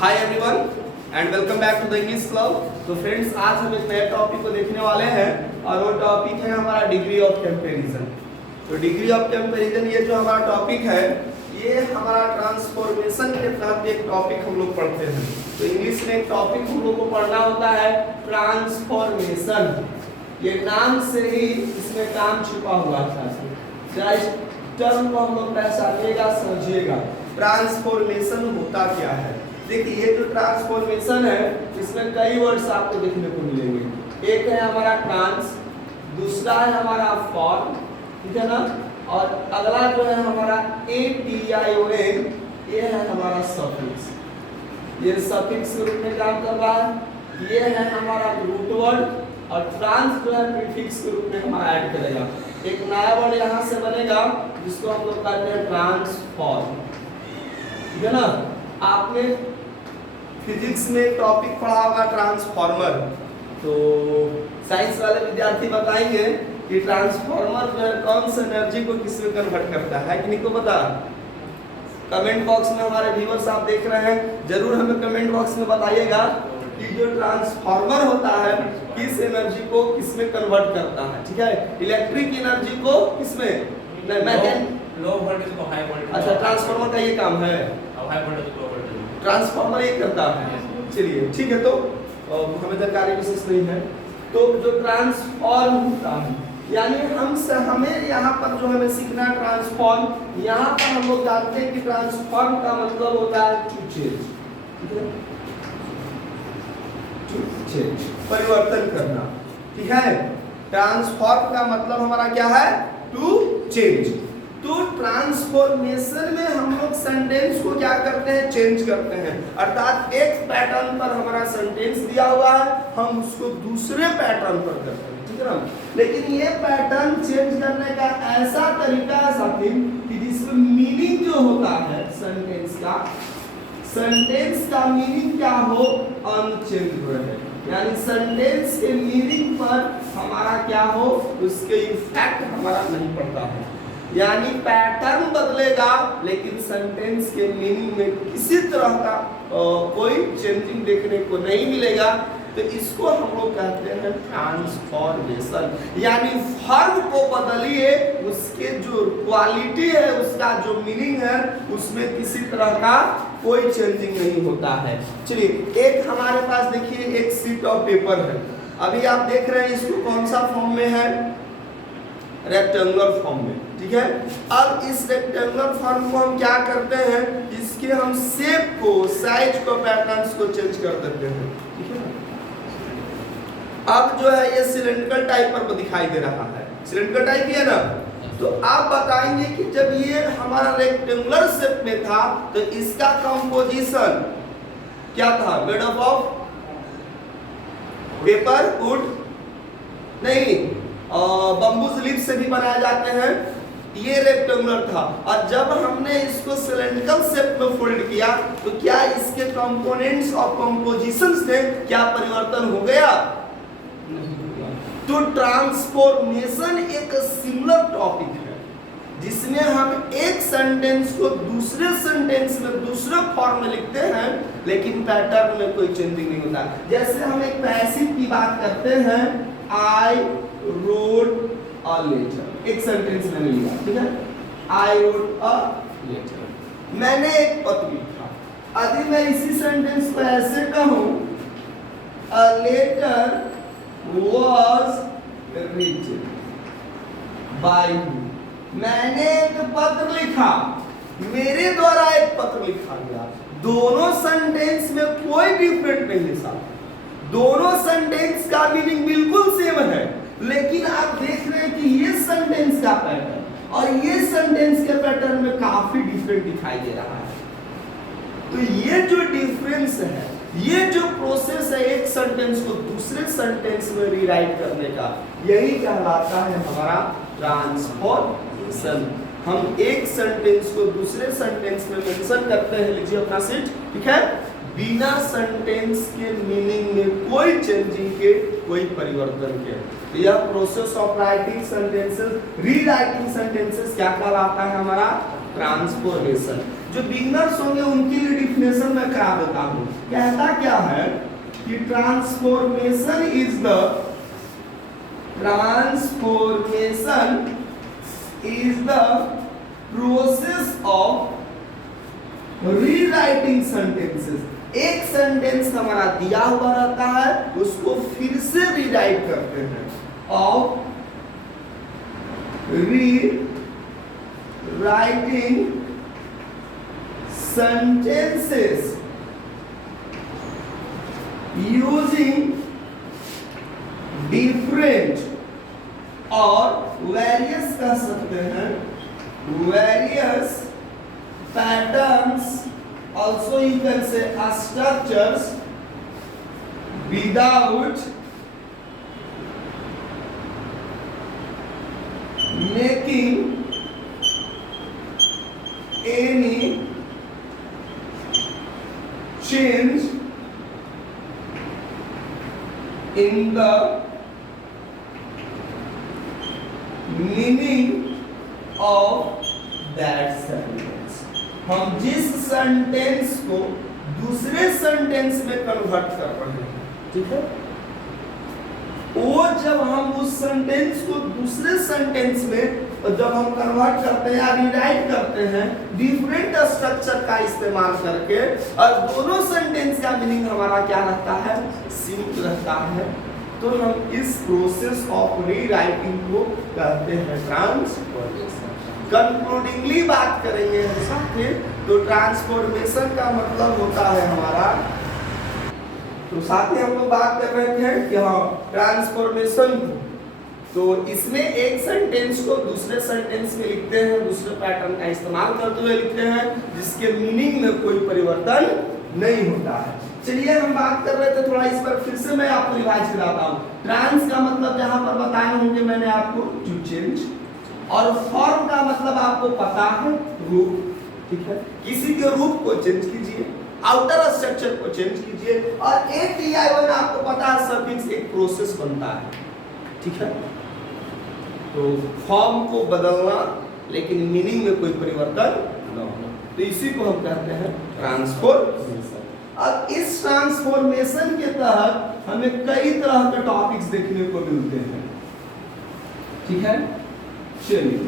Hi everyone and welcome back to the English club. तो friends, आज हम एक नए टॉपिक को देखने वाले हैं और वो टॉपिक है हमारा डिग्री ऑफ कंपैरिजन। तो डिग्री ऑफ कंपैरिजन ये जो हमारा टॉपिक है, ये हमारा ट्रांसफॉर्मेशन के तहत एक टॉपिक हम लोग पढ़ते हैं। तो इंग्लिश में एक टॉपिक हम लोग को पढ़ना होता है ट्रांसफॉर्मेशन। ये नाम से ही इसमें काम छुपा हुआ था। टर्म को हम लोग पहचानिएगा, समझिएगा ट्रांसफॉर्मेशन होता क्या है। देखिए, ये जो ट्रांसफॉर्मेशन है इसमें कई वर्ड्स आपको देखने को मिलेंगे। एक है हमारा ट्रांस, दूसरा है हमारा फॉर्म, ठीक है ना, और अगला जो है हमारा ATION, ये है हमारा सफिक्स। ये सफिक्स के रूप में काम कर रहा है। ये है हमारा रूट वर्ड और ट्रांस जो है प्रीफिक्स के रूप में हमारा ऐड करेगा। एक नया वर्ड यहाँ से बनेगा जिसको हम लोग कहते हैं ट्रांसफॉर्म, ठीक है ना। आपने फिजिक्स में एक टॉपिक पढ़ा होगा ट्रांसफॉर्मर। तो साइंस वाले विद्यार्थी बताएंगे कि ट्रांसफॉर्मर जो है कौन सा एनर्जी को किस में कन्वर्ट करता है कि नहीं को पता। कमेंट बॉक्स में हमारे व्यूअर्स आप देख रहे हैं, जरूर हमें कमेंट बॉक्स में बताइएगा कि जो ट्रांसफॉर्मर होता है किस एनर्जी को किस में कन्वर्ट करता है, ठीक है। इलेक्ट्रिक एनर्जी को किस में, लो वोल्टेज को हाई वोल्टेज। अच्छा, ट्रांसफॉर्मर का ये काम है, हाई वोल्टेज को लो वोल्टेज ट्रांसफॉर्मर ये करता है। चलिए ठीक है, तो हमें जानकारी विशेष नहीं है। तो जो ट्रांसफॉर्म होता है, यानी हमें यहाँ पर जो हमें सीखना है ट्रांसफॉर्म, यहाँ पर हम लोग जानते हैं कि ट्रांसफॉर्म का मतलब होता है टू चेंज, ठीक है, टू चेंज, परिवर्तन करना, ठीक है। ट्रांसफॉर्म का मतलब हमारा क्या है, टू चेंज। तो ट्रांसफॉर्मेशन में हम लोग सेंटेंस को क्या करते हैं, चेंज करते हैं। अर्थात एक पैटर्न पर हमारा सेंटेंस दिया हुआ है, हम उसको दूसरे पैटर्न पर करते हैं, ठीक है ना। लेकिन ये पैटर्न चेंज करने का ऐसा तरीका है साथी कि जिसमें मीनिंग जो होता है सेंटेंस का मीनिंग क्या हो, अनचेंज रहे। यानी सेंटेंस के मीनिंग पर हमारा क्या हो, उसके इफेक्ट हमारा नहीं पड़ता है। यानी पैटर्न बदलेगा लेकिन सेंटेंस के मीनिंग में किसी तरह का कोई चेंजिंग देखने को नहीं मिलेगा। तो इसको हम लोग कहते हैं ट्रांसफॉर्मेशन। यानी फॉर्म को बदलिए, उसके जो क्वालिटी है, उसका जो मीनिंग है, उसमें किसी तरह का कोई चेंजिंग नहीं होता है। चलिए, एक हमारे पास देखिए एक शीट ऑफ पेपर है। अभी आप देख रहे हैं इसको कौन सा फॉर्म में है, रेक्टेंगुलर फॉर्म में, ठीक है। अब इस रेक्टेंगुलर फॉर्म को हम क्या करते हैं, इसके हम शेप को, साइज को, पैटर्न्स को चेंज कर देते हैं, ठीक है। अब जो है ये सिलेंड्रिकल टाइप पर दिखाई दे रहा है, सिलेंड्रिकल टाइप ही है ना। तो आप बताएंगे कि जब ये हमारा रेक्टेंगुलर शेप में था तो इसका कंपोजिशन क्या था, made up of paper, would नहीं, बम्बू लीफ से भी बनाए जाते हैं। ये रेक्टेंगुलर था और जब हमने इसको सिलेंड्रिकल शेप में फोल्ड किया तो क्या इसके कंपोनेंट्स और कंपोजिशंस में क्या परिवर्तन हो गया, नहीं हो गया। तो ट्रांसफॉर्मेशन एक सिमिलर टॉपिक है जिसमें हम एक सेंटेंस को दूसरे सेंटेंस में दूसरे फॉर्म में लिखते हैं लेकिन पैटर्न में कोई चेंजिंग नहीं होता। जैसे हम एक पैसिव की बात करते हैं, आई रोड अ लेटर, एक सेंटेंस मैंने लिखा, ठीक है, आई रोड अ लेटर, मैंने एक पत्र लिखा। यदि मैं इसी सेंटेंस को ऐसे कहूं, a letter was written by you, मैंने एक पत्र लिखा, मेरे द्वारा एक पत्र लिखा गया। दोनों सेंटेंस में कोई डिफरेंट नहीं है साहब, दोनों सेंटेंस का मीनिंग बिल्कुल सेम है, लेकिन आप देख रहे हैं कि ये सेंटेंस का पैटर्न और ये सेंटेंस के पैटर्न में काफी डिफरेंट दिखाई दे रहा है। तो ये जो डिफरेंस है, ये जो प्रोसेस है एक सेंटेंस को दूसरे सेंटेंस में रीराइट करने का, यही कहलाता है हमारा ट्रांसफॉर्मेशन। हम एक सेंटेंस को दूसरे सेंटेंस में मेंशन करते हैं, लीजिए अपना सीट, ठीक है, बिना सेंटेंस के मीनिंग में कोई चेंजिंग के, कोई परिवर्तन के। तो यह process of writing sentences, rewriting sentences क्या कहलाता है, हमारा ट्रांसफॉर्मेशन। जो बिगिनर्स होंगे उनके लिए डिफिनेशन मैं करा देता हूं। कहता क्या है कि transformation is the process of rewriting sentences. एक सेंटेंस हमारा दिया हुआ रहता है, उसको फिर से रीराइट करते हैं, of rewriting sentences using different और various कह सकते हैं, various patterns, also you can say structures without making any change in the meaning of that sentence। हम जिस सेंटेंस को दूसरे सेंटेंस में कन्वर्ट कर रहे हैं, ठीक है, वो जब हम उस सेंटेंस को दूसरे सेंटेंस में जब हम कन्वर्ट करते हैं या रीराइट करते हैं डिफरेंट स्ट्रक्चर का इस्तेमाल करके, और दोनों सेंटेंस का मीनिंग हमारा क्या रहता है, सेम रहता है, तो हम इस प्रोसेस ऑफ रीराइटिंग को कहते हैं ट्रांसफॉर्मेशन। कंक्लूडिंगली बात करेंगे हम साथ, तो ट्रांसफॉर्मेशन का मतलब होता है हमारा, तो साथ ही हम लोग बात कर रहे थे कि हाँ ट्रांसफॉर्मेशन, तो इसमें एक सेंटेंस को दूसरे सेंटेंस में लिखते हैं, दूसरे पैटर्न का इस्तेमाल करते हुए लिखते हैं, जिसके मीनिंग में कोई परिवर्तन नहीं होता है। चलिए हम बात कर रहे थे थोड़ा इस पर, फिर से मैं आपको रिवाइज कराता हूँ। ट्रांस का मतलब जहां पर बताए होंगे मैंने आपको, टू चेंज, और फॉर्म का मतलब आपको पता है, रूप, ठीक है, किसी के रूप को चेंज कीजिए, आउटर स्ट्रक्चर को चेंज कीजिए, और ATI1 आपको पता है सफिक्स एक प्रोसेस बनता है, ठीक है, तो फॉर्म को बदलना लेकिन मीनिंग में कोई परिवर्तन न होना, तो इसी को हम कहते हैं ट्रांसफॉर्मेशन। अब इस ट्रांसफॉर्मेशन के तहत हमें कई तरह के टॉपिक्स देखने को मिलते हैं, ठीक है। चलिए,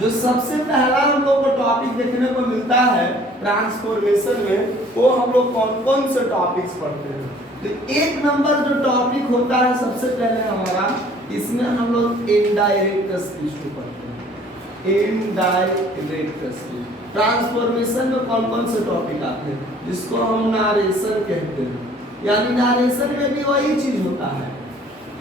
जो सबसे पहला हम लोग को टॉपिक देखने को मिलता है ट्रांसफॉर्मेशन में, वो हम लोग कौन कौन से टॉपिक्स पढ़ते हैं। तो एक नंबर जो टॉपिक होता है सबसे पहले हमारा, इसमें हम लोग इनडायरेक्ट स्पीच को पढ़ते हैं। इनडायरेक्ट स्पीच ट्रांसफॉर्मेशन में कौन कौन से टॉपिक आते हैं, जिसको हम नारेशन कहते हैं, यानी नारेशन में भी वही चीज होता है,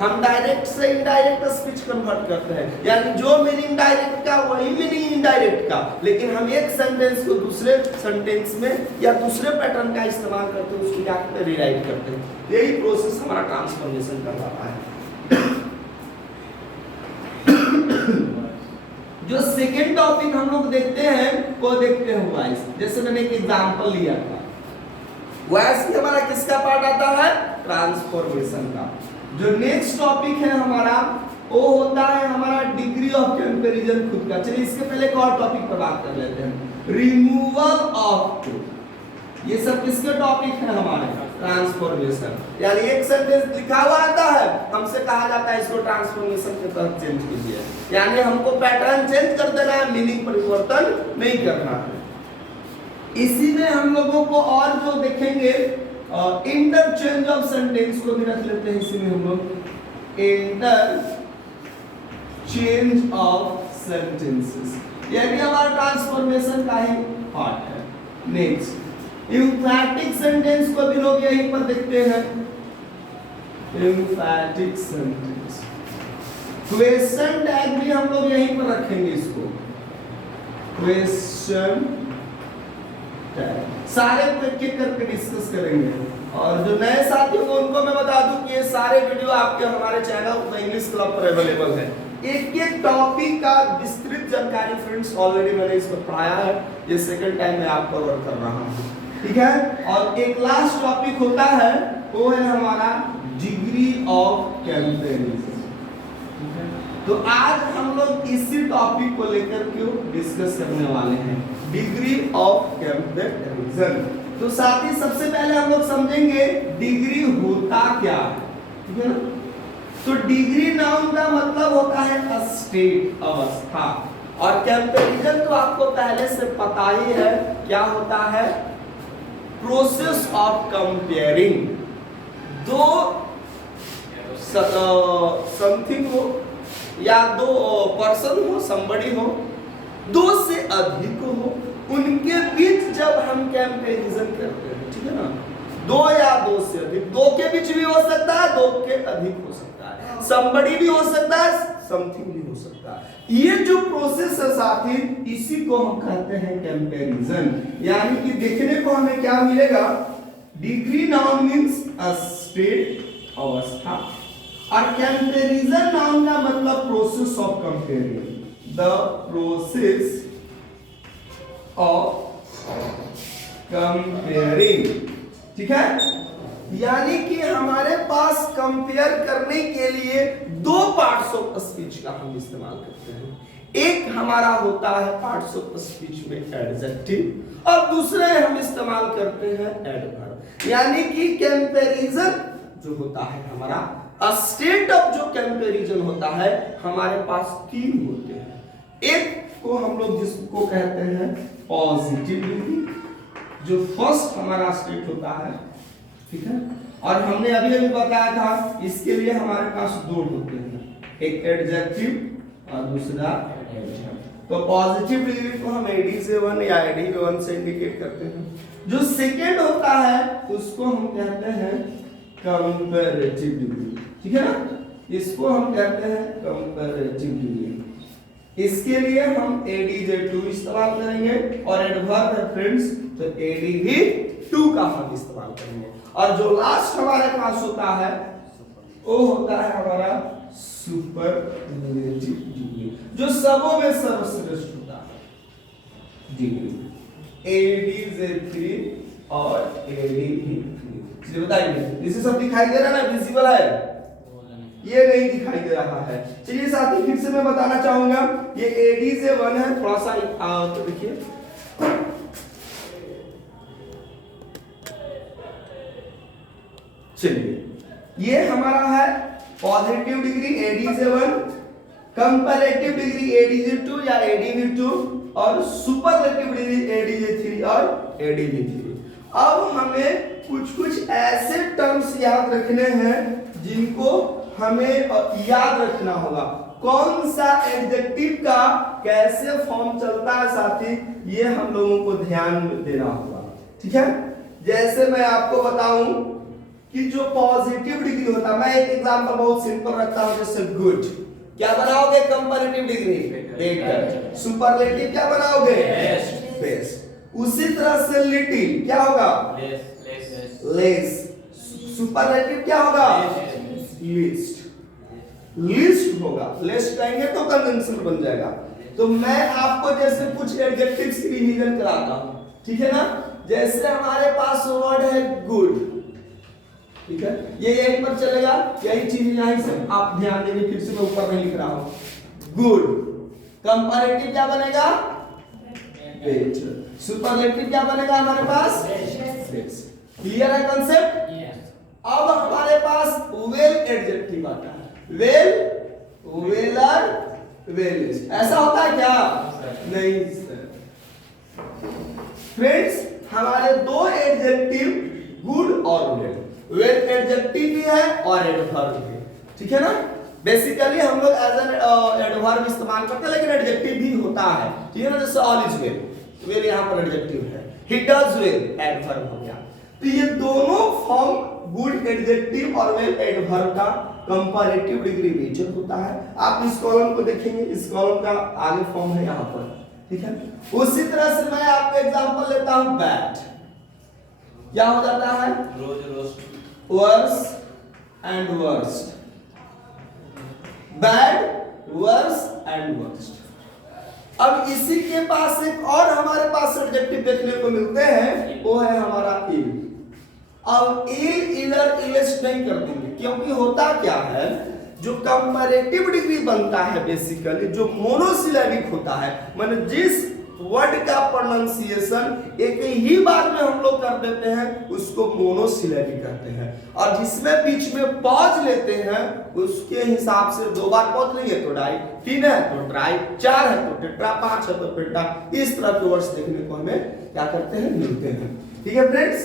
हम डायरेक्ट से इनडायरेक्ट स्पीच कन्वर्ट करते हैं, यानी जो मीनिंग डायरेक्ट का वही मीनिंग इनडायरेक्ट का, लेकिन हम एक सेंटेंस को दूसरे सेंटेंस में या दूसरे पैटर्न का इस्तेमाल करते हैं, उसको क्या करते हैं, रीराइट करते हैं। यही प्रोसेस हमारा ट्रांसफॉर्मेशन करवाता है। जो सेकेंड टॉपिक हम लोग देखते हैं वो देखते हैं वॉइस, जैसे मैंने एक एग्जांपल लिया था, वॉइस में हमारा किसका पार्ट आता है, ट्रांसफॉर्मेशन का। जो नेक्स्ट टॉपिक है हमारा, वो होता है हमारा डिग्री ऑफ कंपैरिजन खुद का। चलिए इसके पहले एक और टॉपिक पर बात कर लेते हैं, रिमूवल ऑफ ट्रूथ। ये सब किसके टॉपिक है हमारे, ट्रांसफॉर्मेशन, यानी एक सेंटेंस लिखा हुआ आता है, हमसे कहा जाता है इसको ट्रांसफॉर्मेशन के तहत चेंज कीजिए, यानी हमको पैटर्न चेंज कर देना है, मीनिंग परिवर्तन नहीं करना है। इसी में हम लोगों को और जो देखेंगे, इंटरचेंज ऑफ सेंटेंस को भी रख लेते हैं इसी में हम लोग, इंटरचेंज ऑफ सेंटेंसेस, यह भी हमारा ट्रांसफॉर्मेशन का ही पार्ट है। नेक्स्ट, एम्फैटिक सेंटेंस को भी लोग यहीं पर देखते हैं, एम्फैटिक सेंटेंस। क्वेश्चन टैग भी हम लोग यहीं पर रखेंगे, इसको क्वेश्चन टैग सारे को एक एक करके डिस्कस करेंगे। और जो नए साथी होंगे उनको मैं बता दूं कि ये सारे वीडियो आपके हमारे चैनल इंग्लिश क्लब पर अवेलेबल है। एक एक टॉपिक का विस्तृत जानकारी फ्रेंड्स ऑलरेडी मैंने इस पर पढ़ाया है, ये सेकंड टाइम मैं आपको कवर कर रहा हूँ, ठीक है। और एक लास्ट टॉपिक होता है, वो है हमारा डिग्री ऑफ कंपैरिजन। तो आज हम लोग इसी टॉपिक को लेकर के डिस्कस करने वाले हैं, डिग्री ऑफ कंपैरिजन। तो साथ ही सबसे पहले हम लोग समझेंगे डिग्री होता क्या है, ठीक है ना। तो डिग्री नाउन का मतलब होता है स्टेट, अवस्था, और कंपैरिजन तो आपको पहले से पता ही है क्या होता है, प्रोसेस ऑफ कंपेयरिंग दो समथिंग हो या दो पर्सन हो, समबडी हो, दो से अधिक हो, उनके बीच जब हम कंपैरिजन करते हैं, ठीक है ना, दो या दो से अधिक, दो के बीच भी हो सकता है, दो के अधिक हो सकता है, समबडी भी हो सकता है, समथिंग भी हो सकता है। ये जो प्रोसेस है साथी, इसी को हम कहते हैं कंपैरिजन। यानी कि देखने को हमें क्या मिलेगा, डिग्री नाउन मींस स्टेट, अवस्था, और कंपैरिजन नाउन का मतलब process of comparing, the process of comparing, ठीक है। यानी कि हमारे पास कंपेयर करने के लिए दो पार्ट्स ऑफ स्पीच का हम इस्तेमाल करते हैं। एक हमारा होता है पार्ट्स ऑफ स्पीच में एडजेक्टिव, और दूसरे हम इस्तेमाल करते हैं एडवर्ब। यानी कि कंपैरिजन जो होता है हमारा, स्टेट ऑफ जो कंपैरिजन होता है, हमारे पास तीन होते हैं। एक को हम लोग जिसको कहते हैं पॉजिटिव डिग्री, जो फर्स्ट हमारा स्टेट होता है, ठीक है। और हमने अभी अभी बताया था इसके लिए हमारे पास दो होते हैं, एक एडजेक्टिव और दूसरा एडवर्ब। तो पॉजिटिव डिग्री को हम AD7 या AD1 से इंडिकेट करते हैं। जो सेकेंड होता है उसको हम कहते हैं कंपैरेटिव डिग्री, ठीक है ना, इसको हम कहते हैं कंपैरेटिव डिग्री। इसके लिए हम ADJ2 इस्तेमाल करेंगे, और एडवर्ब है फ्रेंड्स तो ADV2 का हम इस्तेमाल करेंगे। और जो लास्ट हमारे पास होता है वो होता है हमारा सुपरलेटिव डिग्री, जो सबों में सर्वश्रेष्ठ होता है डिग्री, ADJ3 और ADV3। चलिए बताइए, इसे सब दिखाई दे रहा है ना, विजिबल है, ये नहीं दिखाई दे रहा है। चलिए साथी फिर से मैं बताना चाहूंगा, ये AD1 है, थोड़ा सा तो देखिए, चलिए ये हमारा है positive degree AD7, comparative degree ADJ2 या ADV2, और सुपरलेटिव डिग्री ADJ3 और ADV3। अब हमें कुछ ऐसे टर्म्स याद रखने हैं जिनको हमें याद रखना होगा, कौन सा एडजेक्टिव का कैसे फॉर्म चलता है साथी, ये हम लोगों को ध्यान देना होगा, ठीक है। जैसे मैं आपको बताऊं कि जो पॉजिटिव डिग्री होता है, मैं एक एग्जांपल बहुत सिंपल रखता हूं, जैसे गुड क्या बनाओगे, कंपैरेटिव डिग्री बेटर, सुपरलेटिव क्या बनाओगे, बेस्ट। उसी तरह से लिटिल क्या होगा, लेस, सुपरलेटिव क्या होगा, लिस्ट, लिस्ट होगा, लिस्ट कहेंगे तो कंजंक्शन बन जाएगा। तो मैं आपको जैसे कुछ एडजेक्टिव्स की रिवीजन कराता हूं, ठीक है ना। जैसे हमारे पास वर्ड है गुड, ठीक है, ये यहीं पर चलेगा, यही चीज यहीं से आप ध्यान देंगे, फिर से मैं ऊपर नहीं लिख रहा हूं। गुड, कंपैरेटिव क्या बनेगा, बेटर, सुपरलेटिव क्या बनेगा हमारे पास, बेस्ट। क्लियर है कंसेप्ट। अब हमारे पास वेल एडजेक्टिव आता है, वेल, वेलर, वेलिस्ट, ऐसा होता है क्या, नहीं सर। फ्रेंड्स हमारे दो एडजेक्टिव गुड और वेल, वेल एडजेक्टिव भी है और एडवर्ब भी, ठीक है ना। बेसिकली हम लोग एज एन एडवर्ब इस्तेमाल करते हैं, लेकिन एडजेक्टिव भी होता है, ठीक है ना। जैसे ऑल इज वेल, वेल यहाँ पर एडजेक्टिव है, ही डज वेल एडवर्ब हो गया। तो ये दोनों फॉर्म गुड एडजेक्टिव और वेल एडवर्ब का कंपैरेटिव डिग्री मेजर होता है। आप इस कॉलम को देखेंगे, इस कॉलम का आगे फॉर्म है यहाँ पर, ठीक है। उसी तरह से मैं आपको एग्जांपल लेता हूं, बैड क्या हो जाता है, worse and worst, bad, worse and worst. अब इसी के पास एक और हमारे पास एडजेक्टिव देखने को मिलते हैं, वो है हमारा इल। अब इल, इलर, इलिस्ट नहीं कर देंगे, क्योंकि होता क्या है, जो कंपैरेटिव डिग्री बनता है बेसिकली जो मोनोसिलेबिक होता है, माने जिस वर्ड का प्रोनाउंसिएशन एक ही बार में हम लोग कर देते हैं, उसको मोनोसिलेबी कहते हैं। और जिसमें बीच में पॉज लेते हैं उसके हिसाब से 2 बार पॉज लेंगे तो डाई, 3 है तो ट्राई, 4 है तो टेट्रा, 5 है तो पेंटा। इस तरह के वर्ड्स देखने को हमें क्या करते हैं, मिलते हैं। ठीक है फ्रेंड्स,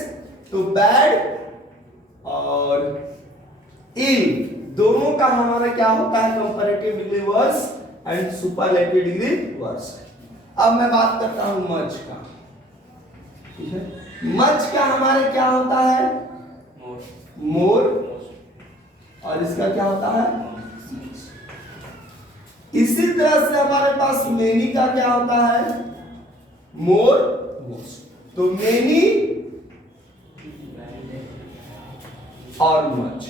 तो बैड और इल दोनों का हमारा क्या होता है, comparative degree words and superlative degree words. अब मैं बात करता हूं मच का। ठीक है, मच का हमारे क्या होता है, मोर, और इसका क्या होता है, इसी तरह से हमारे पास मेनी का क्या होता है, मोर, मोस्ट। तो मेनी और मच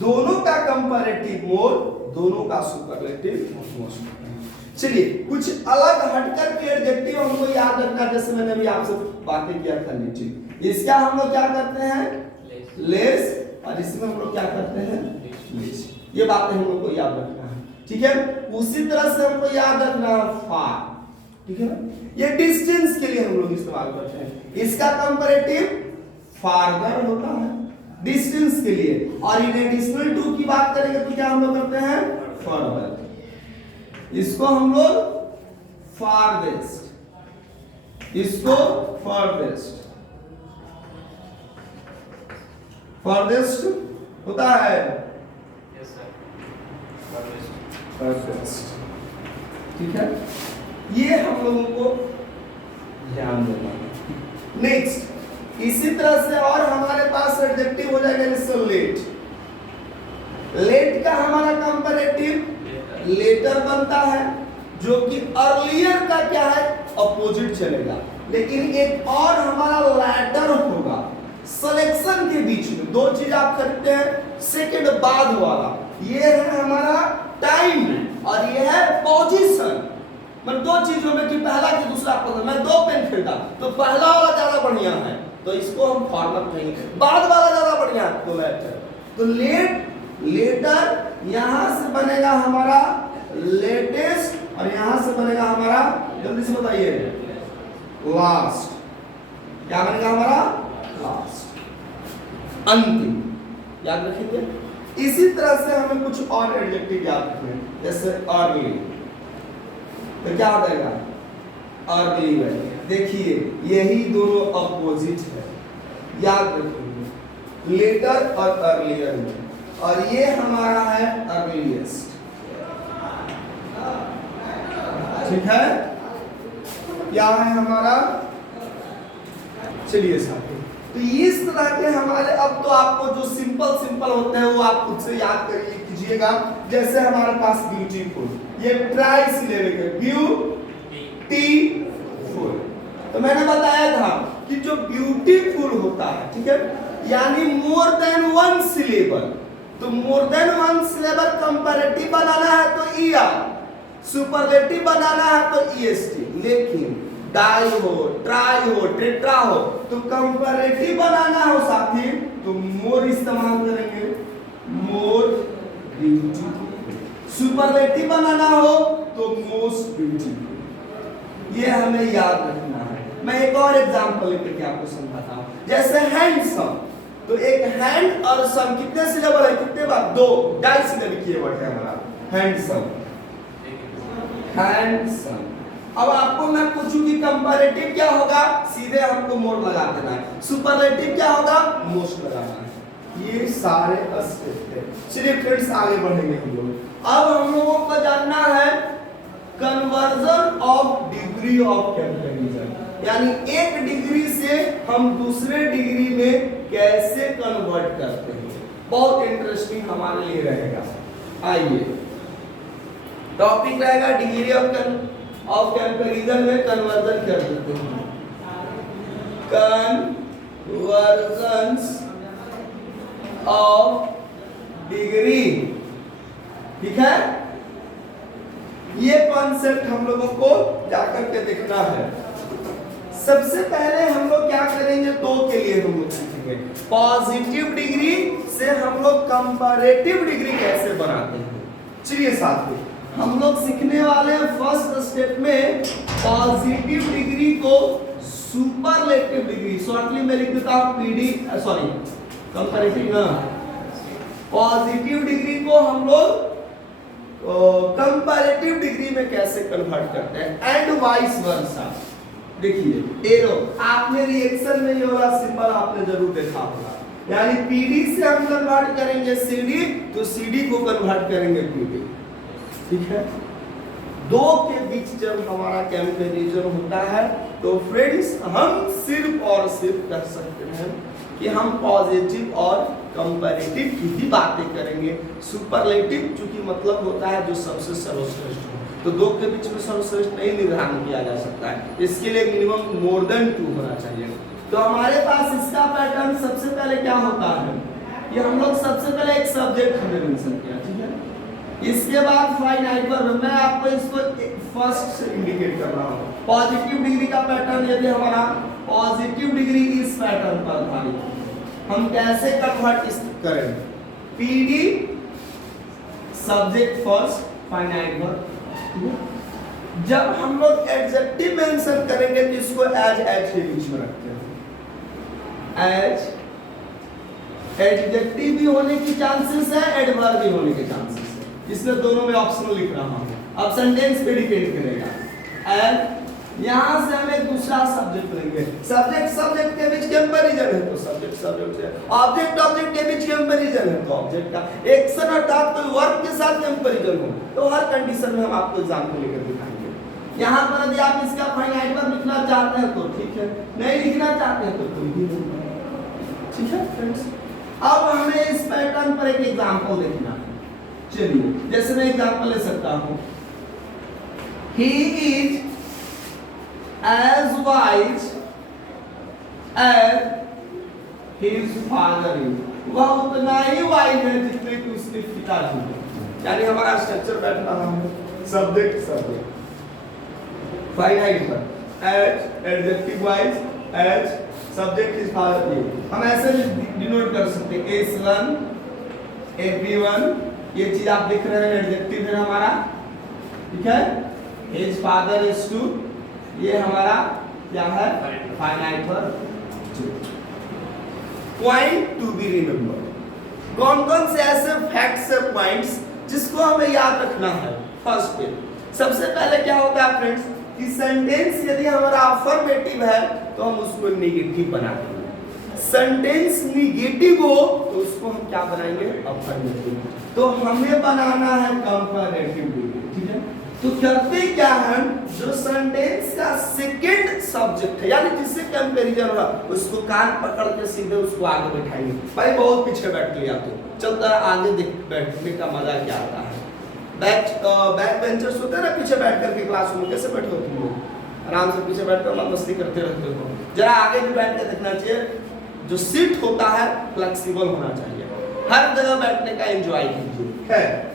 दोनों का कंपैरेटिव मोर, दोनों का सुपरलेटिव मोस्ट। चलिए कुछ अलग हटकर के एडजेक्टिव हमको याद रखना, जैसे मैंने अभी आपसे बातें किया था लिटिल, इसका हम लोग क्या करते हैं, लेस, और इसमें हम लोग क्या करते हैं, लेस। ये बातें हम लोग को याद रखना है। ठीक है, उसी तरह से हमको याद रखना है फार। ठीक है ना, ये डिस्टेंस के लिए हम लोग इस्तेमाल करते हैं, इसका कंपैरेटिव फारदर होता है डिस्टेंस के लिए। और इन एडिशनल टू की बात करेंगे तो क्या हम लोग करते हैं, फर्दर। इसको हम लोग फारदेस्ट, इसको फारदेस्ट, फारदेस्ट होता है, यस सर, फारदेस्ट। ठीक है, ये हम लोगों को ध्यान देना है। नेक्स्ट, इसी तरह से और हमारे पास एडजेक्टिव हो जाएगा जैसे लेट। लेट का हमारा कंपैरेटिव लेटर बनता है, जो कि अर्लियर का क्या है, अपोजिट चलेगा। लेकिन एक और हमारा लैटर होगा, सिलेक्शन के बीच में 2 चीज आप खरीदते हैं, सेकंड बाद वाला, ये है हमारा टाइम और ये है पोजीशन। मैं 2 चीजों में कि पहला कि दूसरा पसंद, मैं 2 पेन खरीदा तो पहला वाला ज्यादा बढ़िया है तो इसको हम फॉर्मल कहेंगे, बाद वाला ज्यादा बढ़िया है तो लेटर। तो लेट, लेटर यहां से बनेगा हमारा लेटेस्ट और यहां से बनेगा हमारा, जल्दी से बताइए, लास्ट। क्या बनेगा हमारा, लास्ट, अंतिम। याद रखिए। इसी तरह से हमें कुछ और एडजेक्टिव याद रखने हैं, जैसे अर्ली, तो क्या हो जाएगा, अर्ली। देखिए यही दोनों अपोजिट है, याद रखिए, लेटर और अर्लियर में। और ये हमारा है अर्लीस्ट। ठीक है, क्या है हमारा, चलिए साथियों, तो इस तरह के हमारे, अब तो आपको जो सिंपल सिंपल होते हैं वो आप खुद से याद करिए कीजिएगा। जैसे हमारे पास ब्यूटीफुल, ये ट्राई सिलेबिक है, ब्यूटीफुल। तो मैंने बताया था कि जो ब्यूटीफुल होता है, ठीक है, यानी मोर देन 1 सिलेबल, तो मोर देन 1 सिलेबल कंपैरेटिव बनाना है तो ईआर, सुपरलेटिव बनाना है तो ईएसटी। लेकिन डाई हो, ट्राई हो, टेट्रा हो, तो कंपैरेटिव बनाना हो साथी तो मोर इस्तेमाल करेंगे, मोर ब्यूटीफुल। सुपरलेटिव बनाना हो तो मोस्ट ब्यूटीफुल। ये हमें याद रखना है। मैं एक और एग्जांपल लेकर के आपको समझाता हूं, जैसे हैंडसम, तो एक हैंड और सम कितने सिलेबल है, कितने बार, 2, डाई सिलेबल कीवर्ड है हमारा हैंडसम, हैंडसम। अब आपको मैं पूछूं कि कंपैरेटिव क्या होगा, सीधे हमको मोर लगा देना है, सुपरलेटिव क्या होगा, मोस्ट लगाना है। ये सारे स्टेप है। चलिए फ्रेंड्स आगे बढ़ेंगे हम लोग। अब हम लोगों को जानना है conversion of degree of comparison, यानी एक डिग्री से हम दूसरे डिग्री में कैसे कन्वर्ट करते हैं। बहुत इंटरेस्टिंग हमारे लिए रहेगा। आइए, टॉपिक रहेगा डिग्री ऑफ कंपैरिजन में कन्वर्जन कर देते हैं, कन्वर्जन्स ऑफ डिग्री। ठीक है, ये कॉन्सेप्ट हम लोगों को जाकर के देखना है। सबसे पहले हम लोग क्या करेंगे, 2 के लिए हम लोग सीखेंगे, पॉजिटिव डिग्री से हम लोग कंपैरेटिव डिग्री कैसे बनाते हैं। चलिए साथियों, हम लोग सीखने वाले हैं फर्स्ट स्टेप में पॉजिटिव डिग्री को सुपरलेटिव डिग्री, शॉर्टली मैं लिख देता हूं पीडी, सॉरी कंपैरेटिव ना, पॉजिटिव डिग्री को हम लोग कंपैरेटिव डिग्री में कैसे कन्वर्ट करते हैं एंड वाइस वर्सा। देखिए एरो, आपने रिएक्शन में ये वाला सिंबल आपने जरूर देखा होगा, यानी पीडी से हम कन्वर्ट करेंगे सीडी तो सीडी को कन्वर्ट करेंगे पीडी, ठीक है। दो के बीच जब हमारा कंपैरिजन होता है तो फ्रेंड्स हम सिर्फ और सिर्फ कर सकते हैं कि हम पॉजिटिव और कंपैरेटिव की ही बातें करेंगे। सुपरलेटिव चूंकि मतलब होता है जो सबसे सर्वश्रेष्ठ हो, तो दो के बीच में सर्वश्रेष्ठ नहीं निर्धारण किया जा सकता है, इसके लिए मिनिमम मोर देन 2 होना चाहिए। तो हमारे पास इसका पैटर्न सबसे पहले क्या होता है, ये हम लोग सबसे पहले एक सब्जेक्ट हमने मेंशन किया, ठीक है। इसके बाद फाइनाइट वर्ब, मैं आपको इसको फर्स्ट से इंडिकेट कर रहा हूँ। पॉजिटिव डिग्री का पैटर्न यदि हमारा पॉजिटिव डिग्री इस पैटर्न पर आधारित, हम कैसे कन्वर्ट करें, PD subject first finite verb. जब हम लोग एडजेक्टिव मेंशन करेंगे तो इसको एज के बीच में रखते हैं, एज एडजेक्टिव भी होने की चांसेस है, एडवर्ब भी होने के चांसेस है, इसलिए दोनों में ऑप्शनल लिख रहा हूं। अब सेंटेंस पे डिपेंड करेगा। एंड यहां से हम एक दूसरा सब्जेक्ट लेंगे, सब्जेक्ट सब्जेक्ट के बीच कंपैरिजन है तो सब्जेक्ट सब्जेक्ट से, ऑब्जेक्ट ऑब्जेक्ट के बीच कंपैरिजन है तो ऑब्जेक्ट का, एक्शन अर्थात कोई वर्ब के साथ कंपैरिजन हो तो हर कंडीशन में हम आपको एग्जांपल लेकर दिखाएंगे। यहां पर यदि आप इसका फाइनाइट वर्ब लिखना चाहते हैं तो ठीक है, नहीं लिखना चाहते हैं तो कोई भी नहीं, ठीक है फ्रेंड्स। अब हमें इस पैटर्न पर एक एग्जांपल देखना है। चलिए, जैसे मैं एग्जांपल ले सकता हूं, he is as wise as his father is, वह उतना ही वाइज है जितने कि उसके पिताजी हैं। यानी हमारा स्ट्रक्चर बैठ रहा है subject subject finite verb as adjective wise as subject is father, हम ऐसे डिनोट कर सकते हैं S1 AP1, ये चीज आप लिख रहे हैं एडजेक्टिव है हमारा, ठीक है। his father is to, ये हमारा क्या है finite verb. Point to be remember, कौन कौन से ऐसे फैक्ट्स है पॉइंट्स जिसको हमें याद रखना है। फर्स्ट पे सबसे पहले क्या होता है फ्रेंड्स कि सेंटेंस यदि हमारा अफर्मेटिव है तो हम उसको नेगेटिव बनाते हैं, सेंटेंस नेगेटिव हो तो उसको हम क्या बनाएंगे अफर्मेटिव, तो हमें बनाना है कंपैरेटिव डिग्री, ठीक है। तो करते क्या है, जो सेंटेंस का सेकंड सब्जेक्ट है यानी जिससे कंपैरिजन हो उसको कान पकड़ के सीधे उसको आगे बैठाएंगे। भाई बहुत पीछे बैठ लिया तो चलता आगे देख, बैठने का मजा क्या आता है। बैक बेंचर्स होते हैं ना, पीछे बैठ करके क्लासरूम में कैसे बैठे हो तुम लोग, आराम से पीछे बैठकर मस्ती करते रहते हो, जरा आगे भी बैठ के देखना चाहिए। जो सीट होता है फ्लेक्सिबल होना चाहिए, हर जगह बैठने का एंजॉय कीजिए। है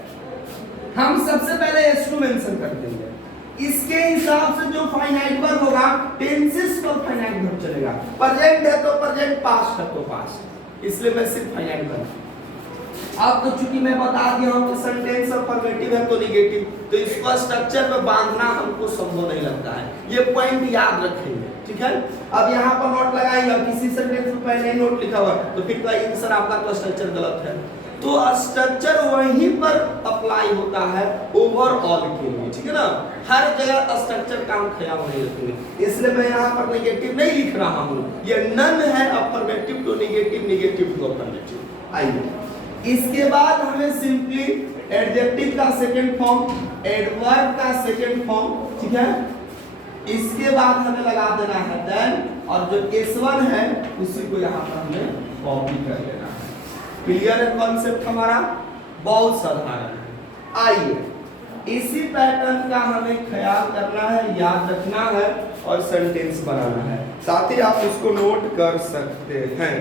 हम सबसे पहले S2 मेंशन कर देंगे, इसके हिसाब से जो फाइनाइट वर्ब होगा टेंसेस पर फाइनाइट वर्ब चलेगा, प्रेजेंट है तो प्रेजेंट, पास्ट है तो पास्ट, इसलिए मैं सिर्फ फाइनाइट वर्ब। अब तो चूंकि मैं बता दिया हूं कि सेंटेंस अफर्मेटिव है तो नेगेटिव, तो इसको स्ट्रक्चर में बांधना हमको संभव नहीं लगता है, ये पॉइंट याद रखेंगे, ठीक है। अब यहाँ पर नोट लगाइए, किसी सेंटेंस में पहले नोट लिखा हुआ तो फिर कहेंगे सर आपका तो स्ट्रक्चर गलत है, तो स्ट्रक्चर वहीं पर अप्लाई होता है ओवरऑल के लिए, ठीक है ना। हर जगह स्ट्रक्चर का हम ख्याल नहीं रखेंगे, इसलिए मैं यहाँ पर नेगेटिव नहीं लिख रहा हूँ, ये नन है affirmative to negative, negative to affirmative. आइए इसके बाद हमें सिंपली एडजेक्टिव का सेकंड फॉर्म, एडवर्ब का सेकंड फॉर्म, ठीक है। इसके बाद हमें लगा देना है देन, और जो S1 है उसी को यहाँ पर हमें कॉपी कर लेना है। क्लियर है कॉन्सेप्ट हमारा, बहुत साधारण है। आइए इसी पैटर्न का हमें ख्याल करना है, याद रखना है और सेंटेंस बनाना है, साथ ही आप उसको नोट कर सकते हैं,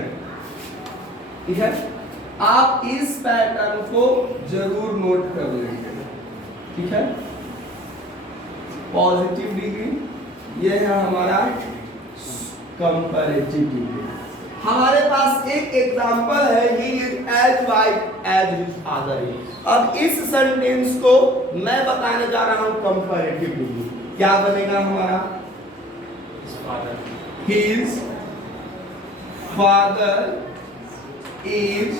ठीक है। आप इस पैटर्न को जरूर नोट कर लेंगे, ठीक है। पॉजिटिव डिग्री ये है हमारा कंपैरेटिव डिग्री। हमारे पास एक एग्जांपल है, he is as white as his father is. अब इस सेंटेंस को मैं बताने जा रहा हूं कंपैरेटिव डिग्री। क्या बनेगा हमारा? हिज फादर इज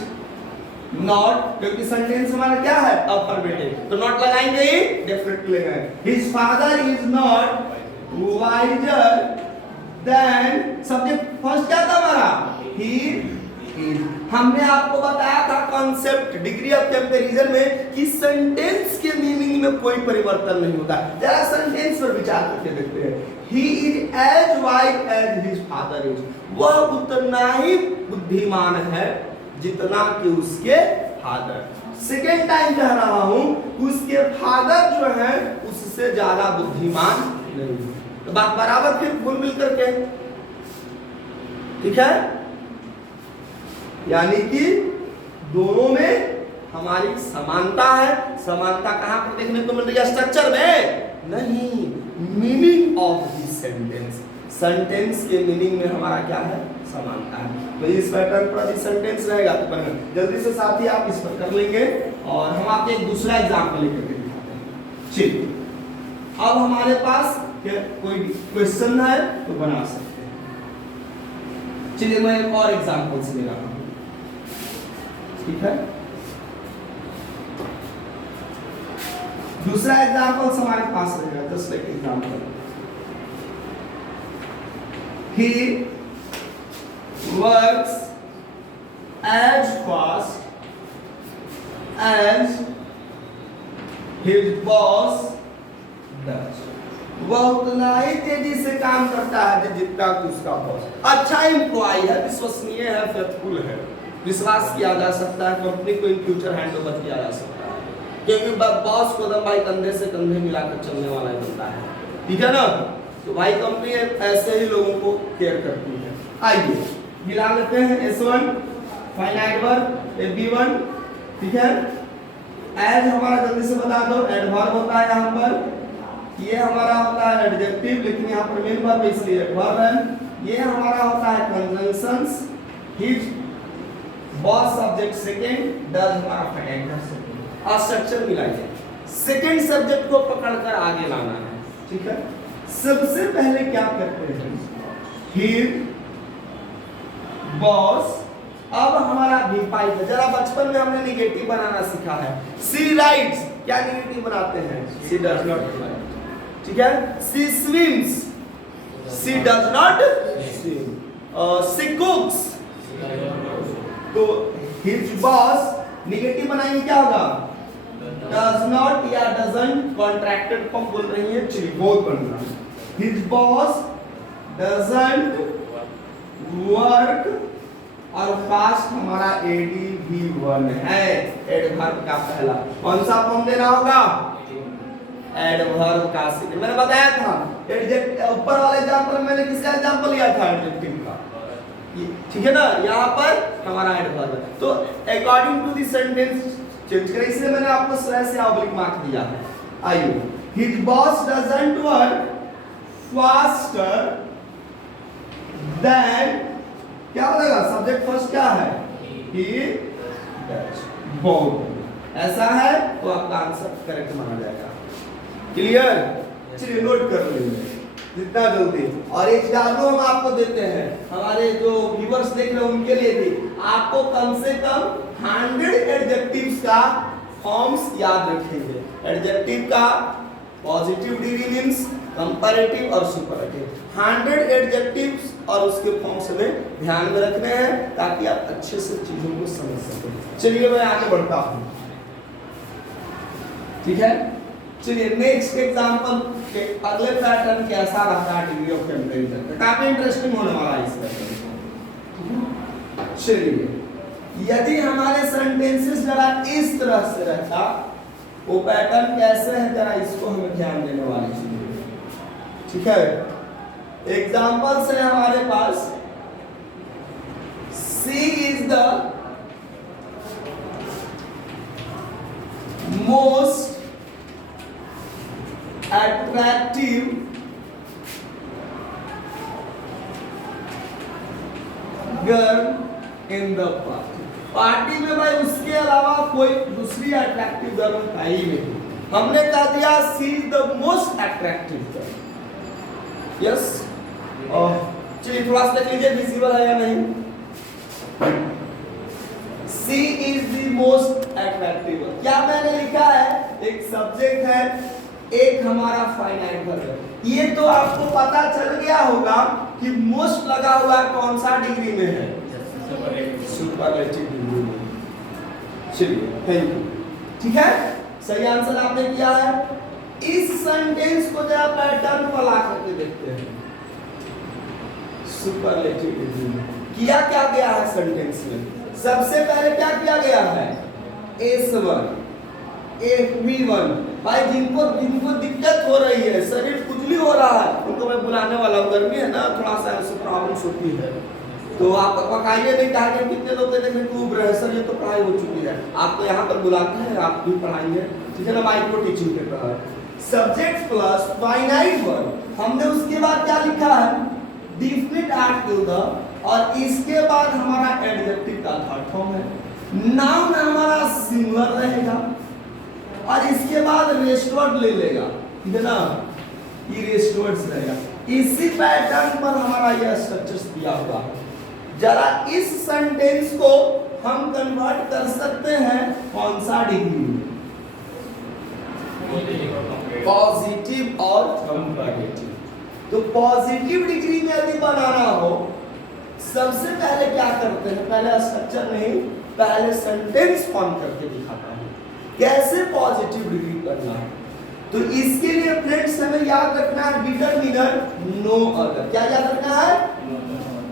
नॉट, क्योंकि सेंटेंस हमारा क्या है? अफर्मेटिव, तो नॉट लगाएंगे ही, डेफिनेटली लगाएंगे। His father is not visor then, subject first क्या था हमारा? He is. हमने आपको बताया था कॉन्सेप्ट डिग्री ऑफ कंपैरिजन में कि सेंटेंस के मीनिंग में कोई परिवर्तन नहीं होता। जरा सेंटेंस पर विचार करके देखते हैं। He is as white as his father is, वह उतना ही बुद्धिमान है जितना कि उसके फादर। सेकेंड टाइम कह रहा हूं, उसके फादर जो है उससे ज्यादा बुद्धिमान नहीं। तो बात बराबर फिर घुल मिल करके, ठीक है? यानी कि दोनों में हमारी समानता है। समानता कहां पर देखने को मिल रही है? स्ट्रक्चर में नहीं, meaning of this sentence. Sentence के मीनिंग में हमारा क्या है? समानता है। तो इस पैटर्न पर अभी सेंटेंस रहेगा तो जल्दी से साथी आप इस पर कर लेंगे और हम आपको एक दूसरा एग्जांपल लेकर के दिखाते हैं। चलिए, अब हमारे पास कोई क्वेश्चन है तो बना सकते हैं। चलिए मैं एक और एग्जांपल से ले रहा हूं, ठीक है? दूसरा एग्जांपल हमारे पास रहेगा, just like example, he works as fast as his boss does, वह उतना ही तेजी से काम करता है जितना कि उसका बॉस। अच्छा एम्प्लॉय है, विश्वसनीय है, फेथफुल है, विश्वास किया जा सकता है, कंपनी को इन फ्यूचर हैंडओवर किया जा सकता है, क्योंकि बॉस को एकदम भाई कंधे से कंधे मिलाकर चलने वाला ही बनता है, ठीक है ना? तो भाई कंपनी ऐसे ही लोगों को केयर करती है। आइए मिला लेते हैं S1 फाइनाइट वर्ब FB1, ठीक है? एज हमारा जल्दी से बता दो, एडवर्ब होता है यहाँ पर, ये हमारा होता है एडजेक्टिव, लेकिन यहाँ पर मेन वर्ब इसलिए एडवर्ब है। ये हमारा होता है conjunctions, his boss subject second, does हमारा फाइनाइट सेकंड। और स्ट्रक्चर मिलाइए, सेकंड सब्जेक्ट को पकड़कर आगे लाना है, ठीक है? सबसे पहले क्या करते हैं? हिज बॉस, अब हमारा V5 है। जरा बचपन में हमने निगेटिव बनाना सीखा है। सी राइट्स, क्या निगेटिव बनाते हैं? सी डज नॉट राइट, ठीक है? She swims, she does not swim. She cooks, तो हिज बॉस निगेटिव बनाएंगे क्या होगा? डज नॉट या डजंट, कॉन्ट्रैक्टेड फॉर्म बोल रही है, चलिए बहुत बढ़िया। हिज बॉस डजंट वर्क, और फास्ट हमारा ADV1 है, एडवर्ब का पहला। कौन सा फॉर्म देना होगा? एडवर्ब का। मैंने बताया था एडजेक्टिव, ऊपर वाले एग्जांपल में मैंने किसका एग्जांपल लिया था? एडजेक्टिव का, ठीक है ना? यहाँ पर हमारा एडवर्ब है। तो according to the sentence change करें, इसलिए मैंने आपको स्लैश या ऑब्लिक मार्क दिया है। आइए, his boss doesn't work faster than, क्या बनेगा? सब्जेक्ट फर्स्ट क्या है? He does. बहुत ऐसा है तो आपका आंसर करेक्ट माना जाएगा। क्लियर? चलिए नोट कर लीजिए जितना जल्दी। और एक एग्जाम्पल हम आपको देते हैं, हमारे जो व्यूअर्स देख रहे हैं उनके लिए भी, आपको कम से कम 100 एडजेक्टिव्स का फॉर्म्स याद रखेंगे। एडजेक्टिव का पॉजिटिव डिग्री मींस कंपैरेटिव और सुपरलेटिव, 100 एडजेक्टिव्स और उसके फॉर्म्स हमें ध्यान में रखने हैं ताकि आप अच्छे से चीजों को समझ सकें। चलिए मैं आगे बढ़ता हूं, ठीक है? चलिए नेक्स्ट एग्जांपल के अगले पैटर्न कैसा रहता है डिग्री ऑफ कंपैरिजन का, काफी इंटरेस्टिंग होने वाला है इस पैटर्न। चलिए, यदि हमारे सेंटेंसेस जरा इस तरह से रहता, वो पैटर्न कैसे है जरा इसको हमें ध्यान देने वाली चीज, ठीक है? एग्जांपल्स है हमारे पास, she is the most attractive girl in the party. Party में भाई उसके अलावा कोई दूसरी अट्रैक्टिव गर्ल है ही नहीं। हमने कह दिया she is the most attractive girl. Yes, चलिए थोड़ा सा देख लीजिए विजिबल है या नहीं। She is the most attractive. क्या मैंने लिखा है, एक सब्जेक्ट है, एक हमारा फाइनाइट वर्ब है। ये तो आपको पता चल गया होगा कि मोस्ट लगा हुआ है कौन सा डिग्री में है, सुपरलेटिव डिग्री में। चलिए थैंक यू, ठीक है, सही आंसर आपने किया है। इस सेंटेंस को जरा पैटर्न पर ला करके देखते हैं। सुपरलेटिव डिग्री में किया क्या गया है सेंटेंस में? सबसे पहले क्या किया गया है, S1 V1। भाई जिनको दिक्कत हो रही है, शरीर खुजली हो रहा है, उनको मैं बुलाने वाला हूँ। गर्मी है ना, थोड़ा सा ऐसे प्रॉब्लम्स होती है, तो आप पकाइए नहीं। कहा कितने लोग कहते हैं तू सर ये तो पढ़ाई हो चुकी है, आपको यहाँ पर बुलाते हैं, आप भी पढ़ाएंगे, ठीक है ना। माइक्रो टीचिंग के तहत सब्जेक्ट प्लस फाइनाइट वर्ब। हमने उसके बाद क्या लिखा है, डिफिनिट आर्टिकल द, और इसके बाद हमारा एडजेक्टिव का थर्ड फॉर्म है। नाउन हमारा सिंगुलर रहेगा और इसके बाद रेस्ट वर्ड ले लेगा, ठीक है ना, ये रेस्ट वर्ड्स रहेगा। इसी पैटर्न पर हमारा यह स्ट्रक्चर्स दिया हुआ है। जरा इस सेंटेंस को हम कन्वर्ट कर सकते हैं कौन सा डिग्री में, पॉजिटिव और कंपैरेटिव। तो पॉजिटिव डिग्री में यदि बनाना हो, सबसे पहले क्या करते हैं, पहले स्ट्रक्चर नहीं, पहले सेंटेंस फॉर्म करके दिखाता हूं कैसे पॉजिटिव डिग्री करना है। तो इसके लिए फ्रेंड्स हमें याद रखना है डिटरमिनर नो अदर। क्या याद रखना है,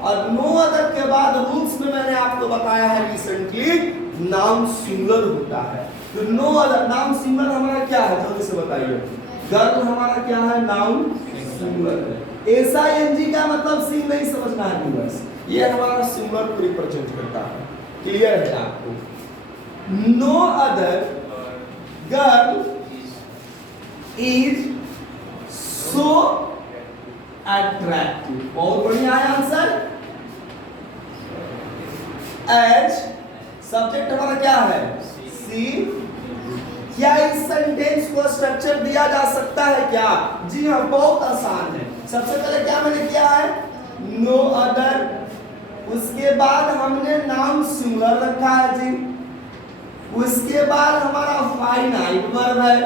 और नो अदर के बाद रूल्स में मैंने आपको बताया है रिसेंटली, नाउन सिंगुलर होता है। तो नो अदर, नाउन सिंगुलर हमारा क्या है, जल्दी से बताइए। गर्ल हमारा क्या है, नाउन सिंगुलर है। ऐसा एनजी का मतलब सी नहीं समझना है व्यूअर्स, ये हमारा सिंगुलर को रिप्रेजेंट करता है। क्लियर है आपको? No other girl is so attractive. बहुत बढ़िया है आंसर। एज सब्जेक्ट हमारा क्या है, सी। क्या इस सेंटेंस को स्ट्रक्चर दिया जा सकता है क्या? जी हाँ, बहुत आसान है। सबसे पहले क्या मैंने किया है, नो अदर, उसके बाद हमने नाउन सिंगुलर रखा है जी, उसके बाद हमारा फाइनाइट वर्ब है,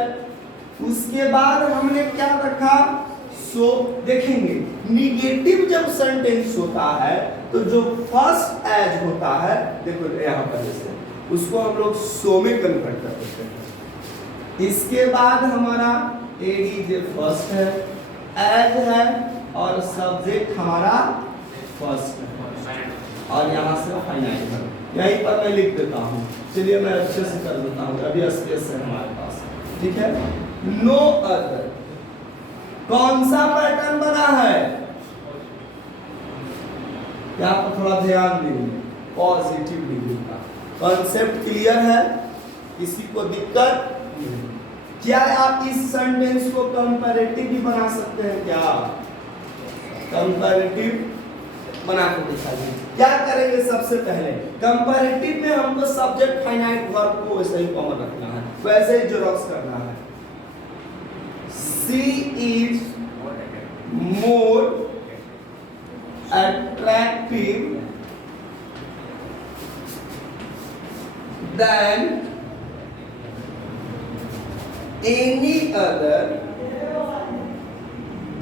उसके बाद हमने क्या रखा, सो। देखेंगे निगेटिव जब सेंटेंस होता है तो जो फर्स्ट एज होता है, देखो यहाँ पर जैसे, उसको हम लोग सो में कन्वर्ट कर देते हैं। इसके बाद हमारा एडीजे फर्स्ट है, एज है, और सब्जेक्ट हमारा फर्स्ट है, और यहाँ से फाइनाइट है। यहीं पर मैं लिख देता हूँ, चलिए मैं अच्छे से कर देता हूँ, अभी स्पेस है हमारे पास, ठीक है। नो अदर कौन सा पैटर्न बना है, यहाँ पर थोड़ा ध्यान देंगे, पॉजिटिव डिग्री का कॉन्सेप्ट क्लियर है, किसी को दिक्कत? क्या आप इस सेंटेंस को कंपैरेटिव भी बना सकते हैं क्या? कंपैरेटिव बना के दिखाइए। क्या करेंगे, सबसे पहले कंपैरेटिव में हमको सब्जेक्ट फाइनाइट वर्ब को वैसे ही कॉमन रखना है, वैसे ही जेरॉक्स करना है। She is more attractive than any other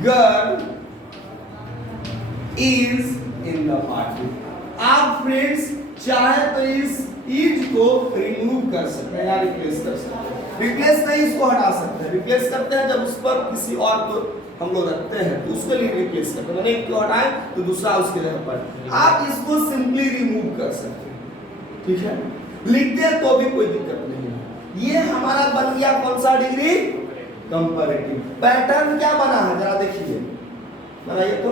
girl is in the party। आप फ्रेंड्स चाहे तो इस इज को रिमूव कर सकते हैं या रिप्लेस कर सकते हैं। रिप्लेस नहीं, इसको हटा सकते हैं। रिप्लेस करते हैं जब उस पर किसी और को हम लोग रखते हैं तो उसके लिए रिप्लेस करते हैं, मैंने एक को हटाए तो दूसरा उसके जगह पर। आप इसको सिंपली रिमूव कर सकते हैं, ठीक है, लिखते हैं तो भी कोई दिक्कत नहीं है। ये हमारा बन गया कौन सा डिग्री, कंपैरेटिव। पैटर्न क्या बना है जरा देखिए, बनाइए तो।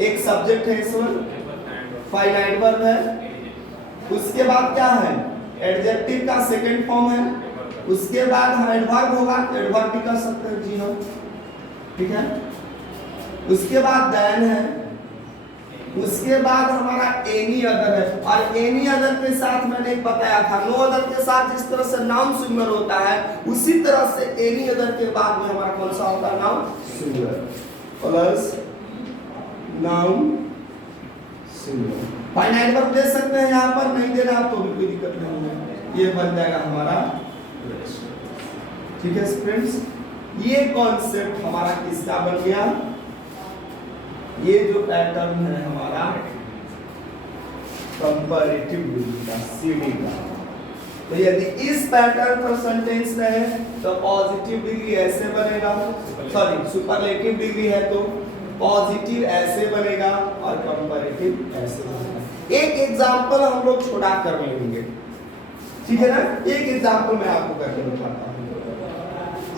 एक सब्जेक्ट है इसमें, फाइनाइट वर्ब है, उसके बाद क्या है, एडजेक्टिव का सेकंड फॉर्म है, उसके बाद हम एडवर्ब होगा, एडवर्ब भी कर सकते हैं जी हाँ, ठीक है। उसके बाद देन है, उसके बाद हमारा एनी अदर है, और एनी अदर के साथ मैंने बताया था नो अदर के साथ जिस तरह से नाउन सिंगुलर होता है उसी तरह से एनी अदर के बाद में हमारा कौन सा होता है noun singular plus noun singular. Finite verb दे सकते हैं यहाँ पर, नहीं देना तो भी कोई दिक्कत नहीं है, ये बन जाएगा हमारा रेस्ट। ठीक है फ्रेंड्स, ये कॉन्सेप्ट हमारा किसका बन गया, ये जो पैटर्न है हमारा कंपैरेटिव डिग्री का सीडी का। तो यदि इस पैटर्न पर सेंटेंस रहे तो पॉजिटिव डिग्री ऐसे बनेगा, सॉरी सुपरलेटिव डिग्री है तो पॉजिटिव ऐसे बनेगा और कंपैरेटिव ऐसे बनेगा। एक एग्जांपल हम लोग छोड़ा कर लेंगे, ठीक है ना, एक एग्जांपल मैं आपको करके दिखाता हूं।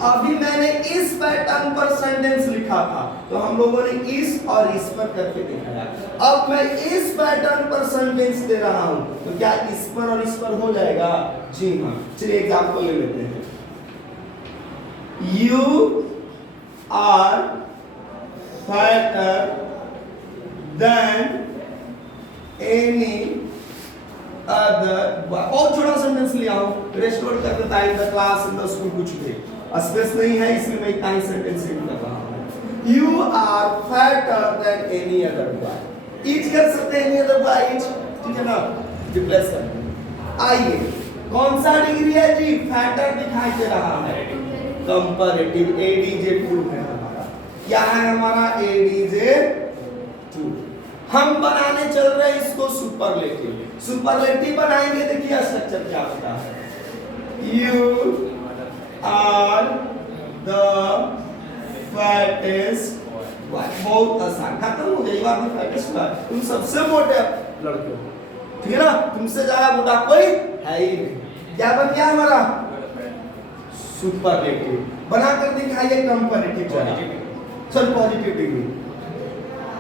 अभी मैंने इस पैटर्न पर सेंटेंस लिखा था तो हम लोगों ने इस और इस पर करके दिखाया। अब मैं इस पैटर्न पर सेंटेंस दे रहा हूं तो क्या इस पर और इस पर हो जाएगा? जी हाँ। चलिए एग्जांपल ले लेते हैं। You are fatter than any other. और छोटा सेंटेंस लिया हूं, रेस्टोर कर देता है in the class in the school, कुछ भी स्पेस नहीं है इसलिए मैं इतना ही सेंटेंस रीड कर रहा हूं। You are fatter than any other boy. Each कर सकते हैं एनी अदर बॉय ईच, ठीक है ना, रिप्लेस कर दें। आइए कौन सा डिग्री है जी? फैटर दिखाई दे रहा है, कंपैरेटिव एडीजे2 है हमारा। क्या है हमारा? एडीजे2। हम बनाने चल रहे हैं इसको सुपरलेटिव। सुपरलेटिव बनाएंगे, देखिए स्ट्रक्चर क्या होता है। You are the fattest boy. बहुत आसान, खत्म हो गई बात। फैटेस्ट बॉय, तुम सबसे मोटे लड़के हो, ठीक है ना, तुमसे ज्यादा मोटा कोई है ही नहीं। क्या बन गया हमारा? सुपरलेटिव। बनाकर दिखाइए comparative, sir positive degree.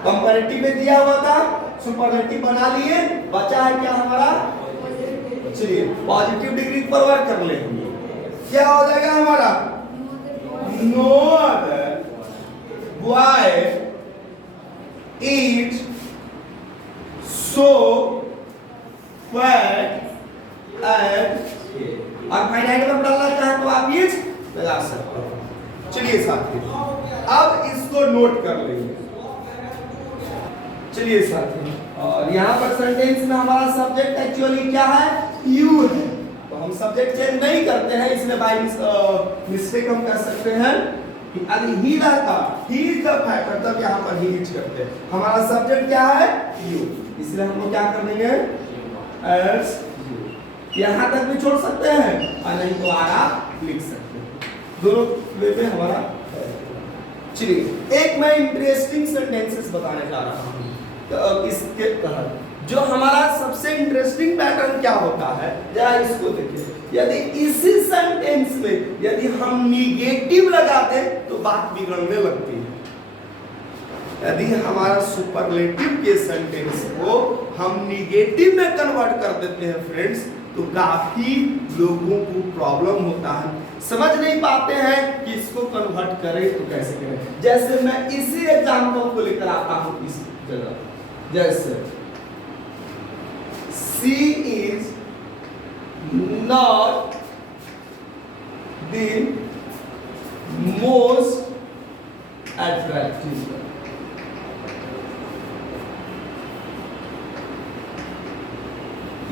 Comparative में दिया हुआ था, सुपरलेटिव बना लिए, बचा है क्या हमारा? चलिए पॉजिटिव डिग्री पर वर्क कर ले। क्या हो जाएगा हमारा? No other boy eat so fat and, और फाइनाइट में डालना चाहे तो आप ईच लगा सकते हो। चलिए साथी अब इसको नोट कर लेंगे। चलिए साथी, और यहाँ पर सेंटेंस में हमारा सब्जेक्ट एक्चुअली क्या है? यू है। तो हम सब्जेक्ट चेंज नहीं करते हैं, इसलिए बाय मिस्टेक हम कह सकते हैं कि यदि ही रहता ही इज द फैक्टर तब यहाँ पर ही यूज करते हैं। हमारा सब्जेक्ट क्या है? यू, इसलिए हम लोग क्या कर देंगे? S U. यहाँ तक भी छोड़ सकते हैं और नहीं तो आगे लिख सकते हैं, दोनों वे में हमारा। चलिए एक मैं इंटरेस्टिंग सेंटेंसेस बताने जा रहा हूँ। तो इसके तहत जो हमारा सबसे इंटरेस्टिंग पैटर्न क्या होता है, जरा इसको देखिए। यदि इसी सेंटेंस में यदि हम निगेटिव लगाते तो बात बिगड़ने लगती है। यदि हमारा सुपरलेटिव के सेंटेंस को हम निगेटिव में कन्वर्ट कर देते हैं फ्रेंड्स, तो काफी लोगों को प्रॉब्लम होता है, समझ नहीं पाते हैं कि इसको कन्वर्ट करें तो कैसे करें। जैसे मैं इसी एग्जांपल को लेकर आता हूं इस जगह, जैसे she is not the most attractive।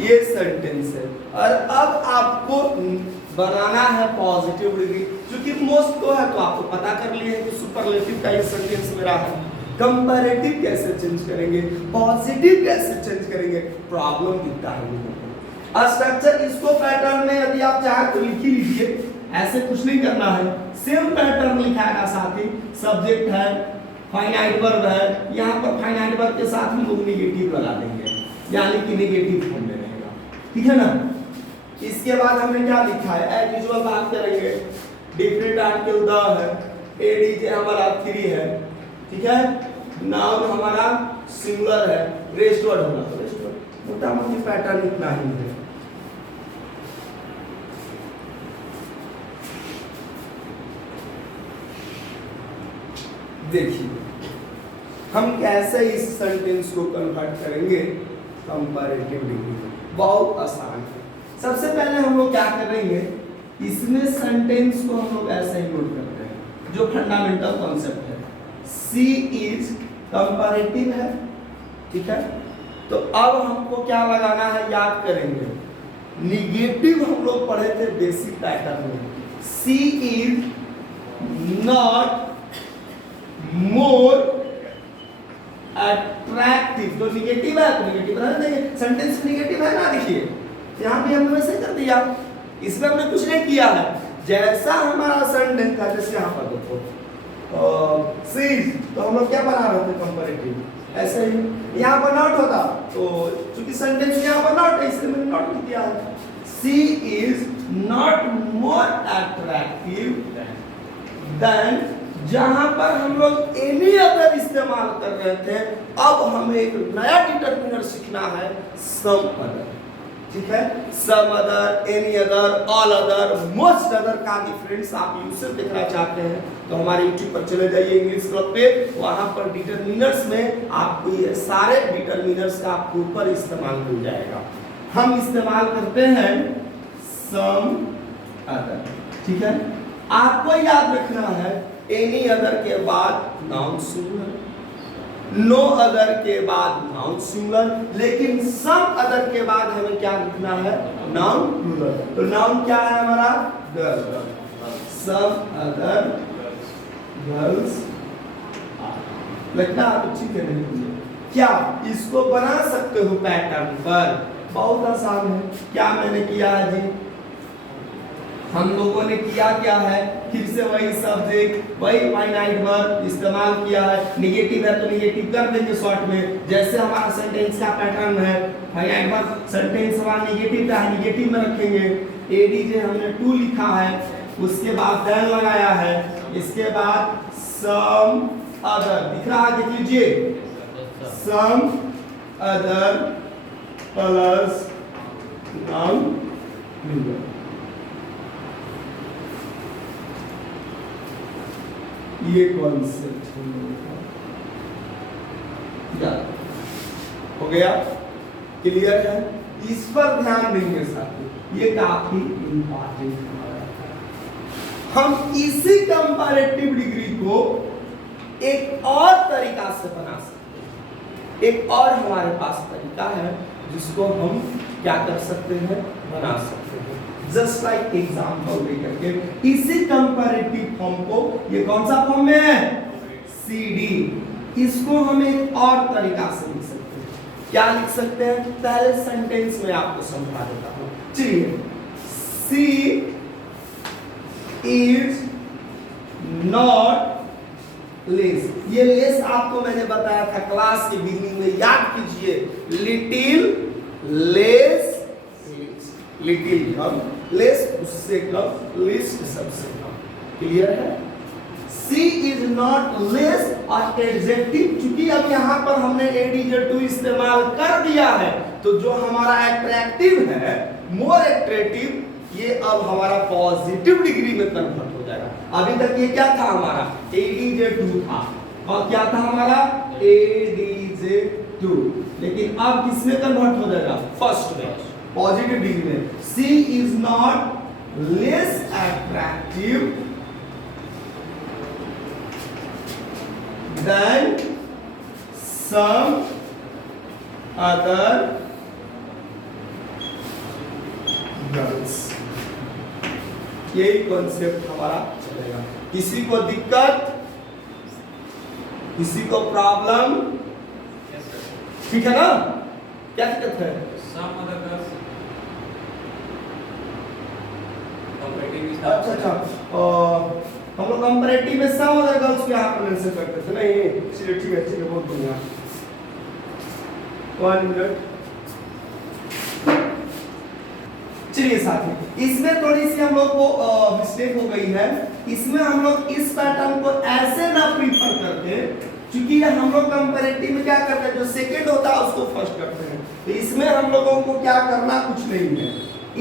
ये सेंटेंस है, और अब आपको बनाना है पॉजिटिव डिग्री। क्योंकि मोस्ट तो है तो आपको पता कर लिए कि सुपरलेटिव का ये सेंटेंस मेरा है। कंपैरेटिव कैसे चेंज करेंगे, पॉजिटिव कैसे चेंज करेंगे, प्रॉब्लम दिखता है। स्ट्रक्चर इसको पैटर्न में यदि आप चाहे तो लिख ही लीजिए, ऐसे कुछ नहीं करना है। सेम पैटर्न लिखाएगा, साथ ही सब्जेक्ट है, फाइनाइट वर्ब है, यहाँ पर फाइनाइट वर्ब के साथ हम लोग निगेटिव लगा देंगे, यानी कि निगेटिव फॉर्म में रहेगा, ठीक है ना। इसके बाद हमने क्या लिखा है? एज यूजुअल बात करेंगे। डिफरेंट आर्टिकल द है, एडीजे हमारा 3 है, ठीक है। नाउन हमारा सिंगुलर है, रेस्ट वर्ड होगा तो रेस्ट वर्ड। मोटा मोटी पैटर्न इतना ही है। देखिए हम कैसे इस सेंटेंस को कन्वर्ट करेंगे कंपैरेटिव डिग्री में? बहुत आसान है। सबसे पहले हम लोग क्या करेंगे, इसमें सेंटेंस को हम लोग ऐसे ही नोट करते हैं जो फंडामेंटल कॉन्सेप्ट है। सी इज कंपैरेटिव है, ठीक है। तो अब हमको क्या लगाना है, याद करेंगे। निगेटिव हम लोग पढ़े थे बेसिक पैटर्न में। She is not more attractive, तो निगेटिव है तो निगेटिव बना देंगे। सेंटेंस निगेटिव है ना, देखिए यहाँ पे हमने वैसे कर दिया, इसमें हमने कुछ नहीं किया है। जैसा हमारा सेंटेंस था, जैसे यहाँ पर देखो सीज, तो हम लोग क्या बना रहे थे कंपैरेटिव, ऐसे ही यहाँ पर नॉट होता, तो चूंकि सेंटेंस यहाँ पर नॉट है इसलिए मैंने नॉट लिख दिया है। She is not more attractive than, जहां पर हम लोग एनी अदर इस्तेमाल कर रहे थे, अब हमें एक नया डिटरमिनर सीखना है, सम अदर, ठीक है। Some other, any other, all other, most other का डिफरेंस आप यूसेज देखना चाहते हैं तो हमारे यूट्यूब पर चले जाइए इंग्लिश क्लब पे, वहां पर डिटरमिनर्स में आपको ये सारे डिटरमिनर्स का आपको ऊपर इस्तेमाल मिल जाएगा। हम इस्तेमाल करते हैं सम अदर, ठीक है। आपको याद रखना है एनी अदर के बाद नाउन सिंगुलर, नो अदर के बाद नाउन सिंगुलर, लेकिन सम अदर के बाद हमें क्या लिखना है, नाउन प्लूरल। तो नाउन क्या है हमारा, गर्ल। सम अदर गर्ल्स लगता है आप ठीक है नहीं, क्या इसको बना सकते हो पैटर्न पर? बहुत आसान है। क्या मैंने किया है जी, हम लोगों ने किया क्या है, फिर से वही सब्जेक्ट वही फाइनाइट वर्ब इस्तेमाल किया है। निगेटिव है तो निगेटिव कर देंगे शॉर्ट में, जैसे हमारा सेंटेंस का पैटर्न है। फाइनाइट वर्ब सेंटेंस हमारा निगेटिव का है, निगेटिव में रखेंगे। एडीजे हमने टू लिखा है, उसके बाद देन लगाया है, इसके बाद सम अदर दिख रहा है, देख लीजिए, some other plus noun plural. ये कॉन्सेप्ट हो गया, क्लियर है? इस पर ध्यान देंगे साथियों, ये काफी इंपॉर्टेंट है। हम इसी कंपैरेटिव डिग्री को एक और तरीका से बना सकते हैं। एक और हमारे पास तरीका है जिसको हम क्या कर सकते हैं, बना सकते हैं। जस्ट लाइक एग्जाम्पल लेकर के इसी कंपैरेटिव फॉर्म को, ये कौन सा फॉर्म में है, CD, इसको हम एक और तरीका से लिख सकते हैं। क्या लिख सकते हैं, पहले सेंटेंस में आपको समझा देता हूं। चलिए, सी इज नॉट लेस, ये लेस आपको मैंने बताया था क्लास के बिगिनिंग में, याद कीजिए, लिटिल लेस, लिटिल कम, लेस उससे कम, लिस्ट सबसे कम। क्लियर है? सी इज नॉट लेस और एडजेक्टिव, चूंकि अब यहां पर हमने एडीजे2 इस्तेमाल कर दिया है, तो जो हमारा अट्रैक्टिव है, मोर अट्रैक्टिव, ये अब हमारा पॉजिटिव डिग्री में कन्वर्ट हो जाएगा। अभी तक ये क्या था हमारा, एडीजे2 था, और क्या था हमारा, एडीजे2, लेकिन अब किसमें कन्वर्ट हो जाएगा, फर्स्ट में, पॉजिटिव डिग्री में। She is not less attractive than some other girls. यही कॉन्सेप्ट हमारा चलेगा। किसी को दिक्कत, किसी को प्रॉब्लम, ठीक है ना? क्या दिक्कत है? अच्छा, हम लोग कंपैरेटिव में सम अदर गर्ल्स को यहाँ पर मेंशन करते थे नहीं, चलिए ठीक है, बहुत बढ़िया। 1 मिनट, चलिए साथी, इसमें थोड़ी सी हम लोग को मिस्टेक हो गई है। इसमें हम लोग इस पैटर्न को ऐसे ना प्रीफर करते, क्योंकि हम लोग कंपैरेटिव में क्या करते हैं, जो सेकंड होता है उसको फर्स्ट करते हैं। तो इसमें हम लोगों को क्या करना, कुछ नहीं है,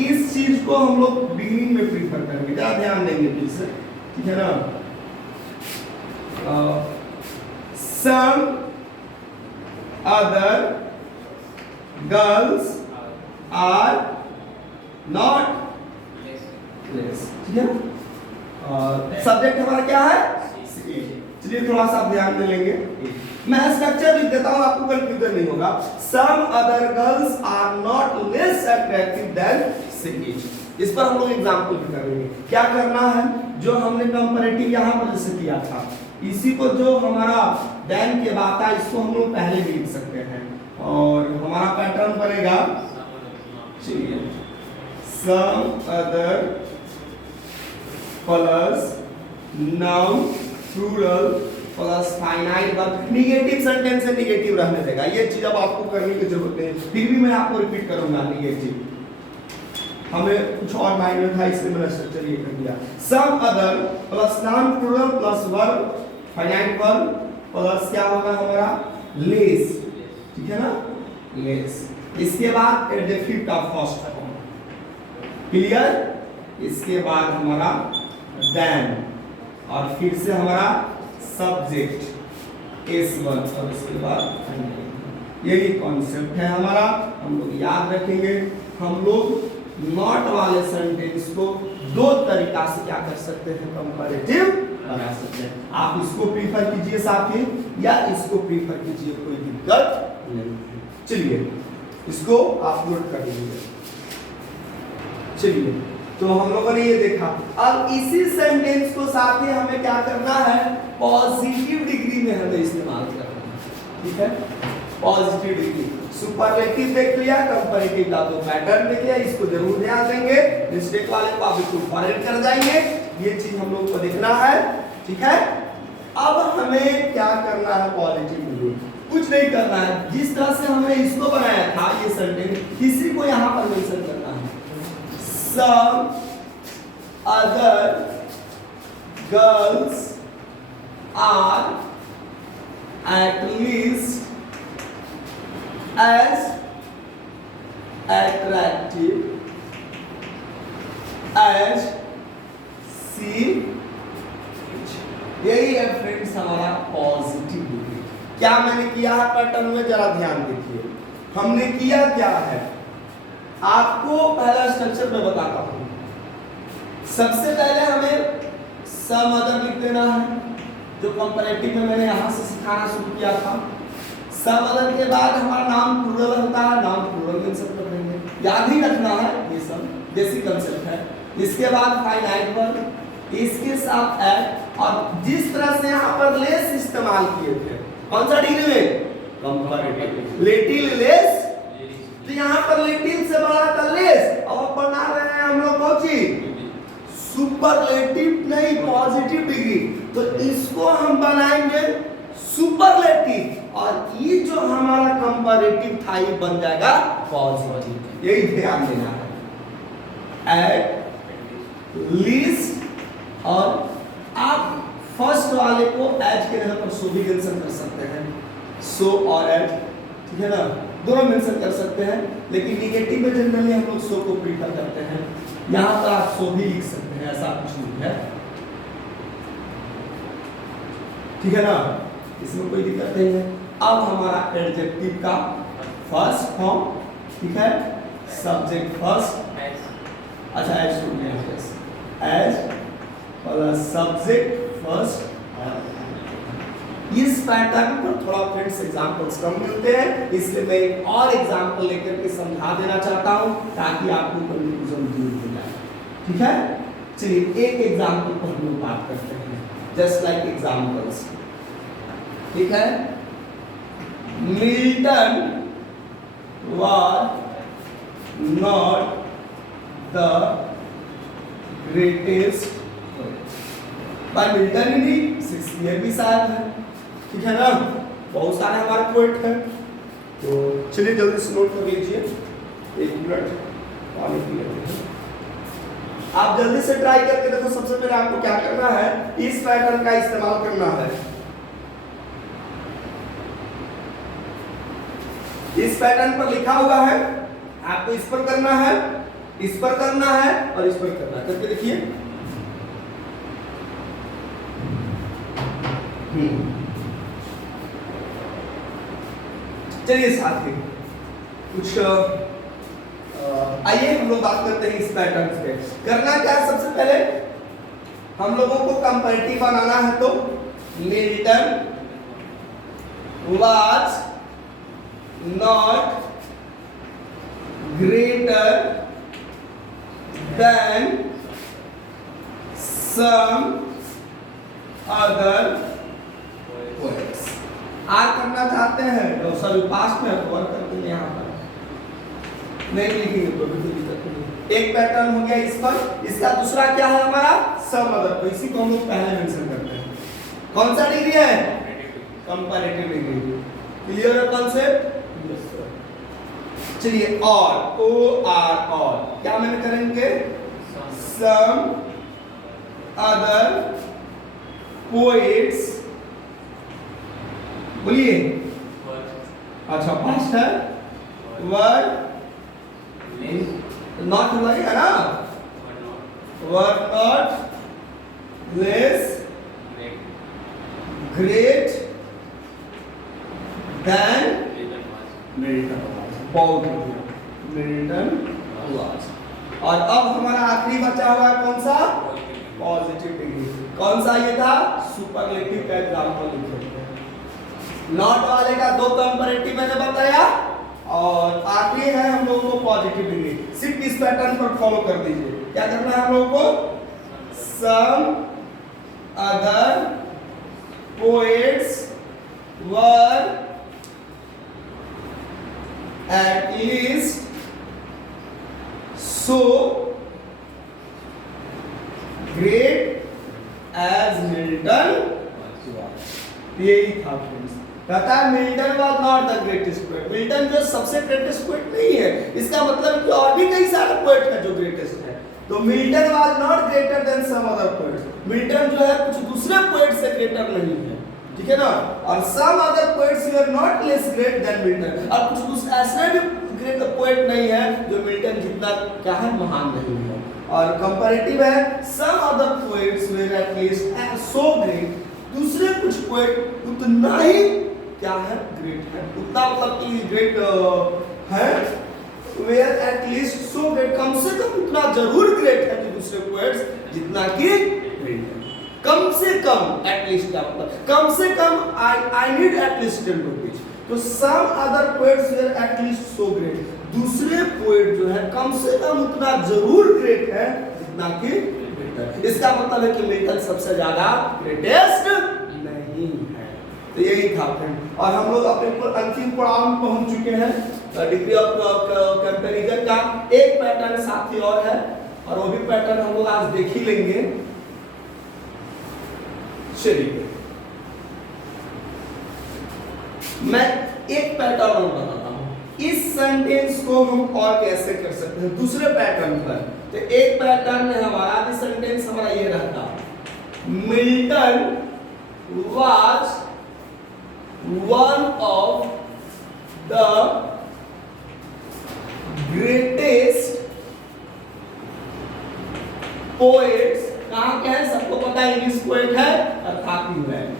इस चीज को हम लोग बिगिनिंग में प्रीफर करेंगे। जरा ध्यान देंगे प्लीज, ठीक है ना? Some other girls are not less. ठीक है, और सब्जेक्ट हमारा क्या है? चलिए थोड़ा सा ध्यान दे लेंगे। मैं स्ट्रक्चर लिख देता हूं, आपको कंफ्यूजन नहीं होगा। Some other girls are not less attractive than she. इस पर हम लोग एग्जांपल भी करेंगे। क्या करना है, जो हमने कंपैरेटिव यहां पर जैसे किया था, इसी को जो हमारा देन के बाद था इसको हम लोग पहले भी लिख सकते हैं और हमारा पैटर्न बनेगा। चलिए, some other plus noun plural plus finite verb. Negative sentence है, निगेटिव रहने देगा, ये चीज अब आपको करने की जरूरत नहीं, फिर भी मैं आपको रिपीट करूंगा। निगेटिव हमें कुछ और माइंड में था इसलिए मैंने स्ट्रक्चर ये कर दिया। Some other plus noun plural plus verb finite verb plus क्या होगा हमारा? लेस। ठीक है ना, लेस। इसके बाद एडजेक्टिव का फर्स्ट फॉर्म, क्लियर। इसके बाद हमारा देन, और फिर से हमारा सब्जेक्ट S1, और इसके बाद यही कॉन्सेप्ट है हमारा। हम लोग याद रखेंगे। हम लोग नॉट वाले सेंटेंस को दो तरीका से क्या कर सकते हैं? कंपैरेटिव बना सकते हैं। आप इसको प्रीफर कीजिए साथी, या इसको प्रीफर कीजिए, कोई दिक्कत नहीं। चलिए इसको आप नोट कर लीजिए। चलिए, तो हम लोगों ने ये देखा। अब इसी सेंटेंस को साथ ही हमें क्या करना है? पॉजिटिव डिग्री में हमें इस्तेमाल करना है। ठीक है, पॉजिटिव डिग्री। सुपरलेटिव देख लिया, कंपैरेटिव का तो पैटर्न देख लिया, इसको जरूर ध्यान देंगे। मिस्टेक वाले को आप इसको फॉरवर्ड कर जाएंगे, ये चीज हम लोग को देखना है। ठीक है, अब हमें क्या करना है? पॉजिटिव डिग्री कुछ नहीं करना है। जिस तरह से हमने इसको बनाया था ये सेंटेंस, इसी को यहां पर मेंशन करना है। Some other girls are at least as attractive as she। यही है फ्रेंड्स हमारा पॉजिटिव डिग्री। क्या मैंने किया है पैटर्न में, जरा ध्यान देखिए। हमने किया क्या है, आपको पहला स्ट्रक्चर में बताता हूं। सबसे पहले हमें सम अदर लिख देना है, जो कंपैरेटिव में मैंने यहां से सिखाना शुरू किया था। सम अदर के बाद हमारा नाम प्लूरल होता है, नाम प्लूरल मेंशन कर देंगे, याद ही रखना है, ये सब बेसिक कंसेप्ट है। इसके बाद फाइनाइट वर्ब, इसके साथ एड, और जिस तरह से यहां पर लेस इस्तेमाल किए थे, कौन सा डिग्री में? कंपैरेटिव। लिटिल लेस, तो यहाँ पर लिटिल से बड़ा था लेस। अब बना रहे हैं हम लोग कौन सी? सुपरलेटिव नहीं, पॉजिटिव डिग्री। तो इसको हम बनाएंगे सुपरलेटिव, और ये जो हमारा कंपैरेटिव था ये बन जाएगा पॉजिटिव। यही ध्यान देना है। एट लीस्ट, और आप फर्स्ट वाले को एज के जगह पर सो भी मेंशन कर सकते हैं, सो और एज। ठीक है ना, दोनों मेंशन कर सकते हैं, लेकिन निगेटिव में जनरली हम लोग सो को प्रीफर करते हैं। यहां पर आप सो भी लिख सकते हैं, ऐसा कुछ नहीं है। ठीक है ना, इसमें कोई दिक्कत नहीं है। अब हमारा एडजेक्टिव का फर्स्ट फॉर्म, ठीक है, सब्जेक्ट फर्स्ट, अच्छा एज प्लस सब्जेक्ट फर्स्ट। इस पैटर्न पर थोड़ा फ्रेंड्स एग्जांपल्स कम मिलते हैं, इसलिए मैं एक और एग्जांपल लेकर के समझा देना चाहता हूं ताकि आपको कंफ्यूजन दूर हो जाए। ठीक है, चलिए एक एग्जांपल पर हम लोग बात करते हैं, जस्ट लाइक एग्जांपल्स। ठीक है, Milton was not the greatest, पर मिल्टन ही नहीं, शेक्सपियर भी शायद है। ठीक है ना, बहुत सारे हमारे पोएट हैं। तो चलिए जल्दी से नोट कर लीजिए, एक मिनट पानी पी लेते हैं। आप जल्दी से ट्राई करके देखो। सबसे पहले आपको क्या करना है, इस पैटर्न का इस्तेमाल करना है। इस पैटर्न पर लिखा हुआ है, आपको इस पर करना है, इस पर करना है और इस पर करना है। करके देखिए। चलिए साथी कुछ आइए हम लोग बात करते हैं इस पैटर्न पे। करना क्या है, सबसे पहले हम लोगों को कंपैरेटिव बनाना है, तो Milton was not greater than some other poets। Are करना चाहते हैं तो सभी पास्ट में वर्क करते हैं, यहाँ पर नहीं लिखेंगे तो भी कोई दिक्कत नहीं। एक पैटर्न हो गया इस पर, इसका दूसरा क्या है हमारा सम अदर, तो इसी को हम लोग पहले मेंशन करते हैं। कौन सा डिग्री है, कंपैरेटिव डिग्री। क्लियर है कॉन्सेप्ट? चलिए और ओ आर और क्या मैंने करेंगे, सम अदर पोएट्स, बोलिए। अच्छा पास्ट है, वर नॉट लगेगा ना, were not less great than Milton. बहुत मिल्टन वाज। और अब हमारा आखिरी बचा हुआ है कौन सा, पॉजिटिव डिग्री। कौन सा ये था, सुपरलेटिव का एग्जांपल लिखे थे। नॉट वाले का दो कंपैरेटिव मैंने बताया, और आखिरी है हम लोगों को पॉजिटिव डिग्री। सिर्फ इस पैटर्न पर फॉलो कर दीजिए। क्या करना है हम लोगों को, some other poets were at least so great as Milton was। यही था फ्रेंड्स। कहता है Milton was not the greatest poet. Milton जो सबसे ग्रेटेस्ट पोएट नहीं है, इसका मतलब कि और भी कई सारे पोएट हैं जो ग्रेटेस्ट है। तो Milton was not greater than some other poets. Milton जो है कुछ दूसरे पोएट से ग्रेटर नहीं है, ठीक है ना। और some other poets were not less great than Milton. और कुछ दूसरे ऐसे भी ग्रेट पोएट नहीं है जो मिल्टन जितना क्या है, महान नहीं है। और कंपैरेटिव है, some other poets were at least so great. दूसरे कुछ पोएट उतना ही क्या है, ग्रेट है। उतना मतलब कि ग्रेट है, where at least so great, कम से कम उतना जरूर ग्रेट है कि दूसरे पोएट्स जितना कि मिल्टन। कम से कम एटलीस्ट क्या मतलब, कम से कम आई नीड एटलीस्ट 10 रुपीज। तो some other poets were at least so great. दूसरे पोएट जो है कम से कम उतना जरूर ग्रेट है जितना कि मिल्टन। इसका मतलब है कि मिल्टन सबसे ज्यादा ग्रेटेस्ट नहीं है। तो यही था फ्रेंड। और हम लोग अपने अंतिम पड़ाव में पहुंच चुके हैं डिग्री ऑफ कंपैरिजन का। एक पैटर्न साथी और है, और वो भी पैटर्न हम लोग आज देख ही लेंगे। चलिए मैं एक पैटर्न और बताता हूं। इस सेंटेंस को हम और कैसे कर सकते हैं दूसरे पैटर्न पर। तो एक पैटर्न है हमारा, भी सेंटेंस हमारा ये रहता, Milton was one of the greatest poets. कहाँ क्या है, सबको पता है इंग्लिश पोएट है अर्थात इंग्लैंड।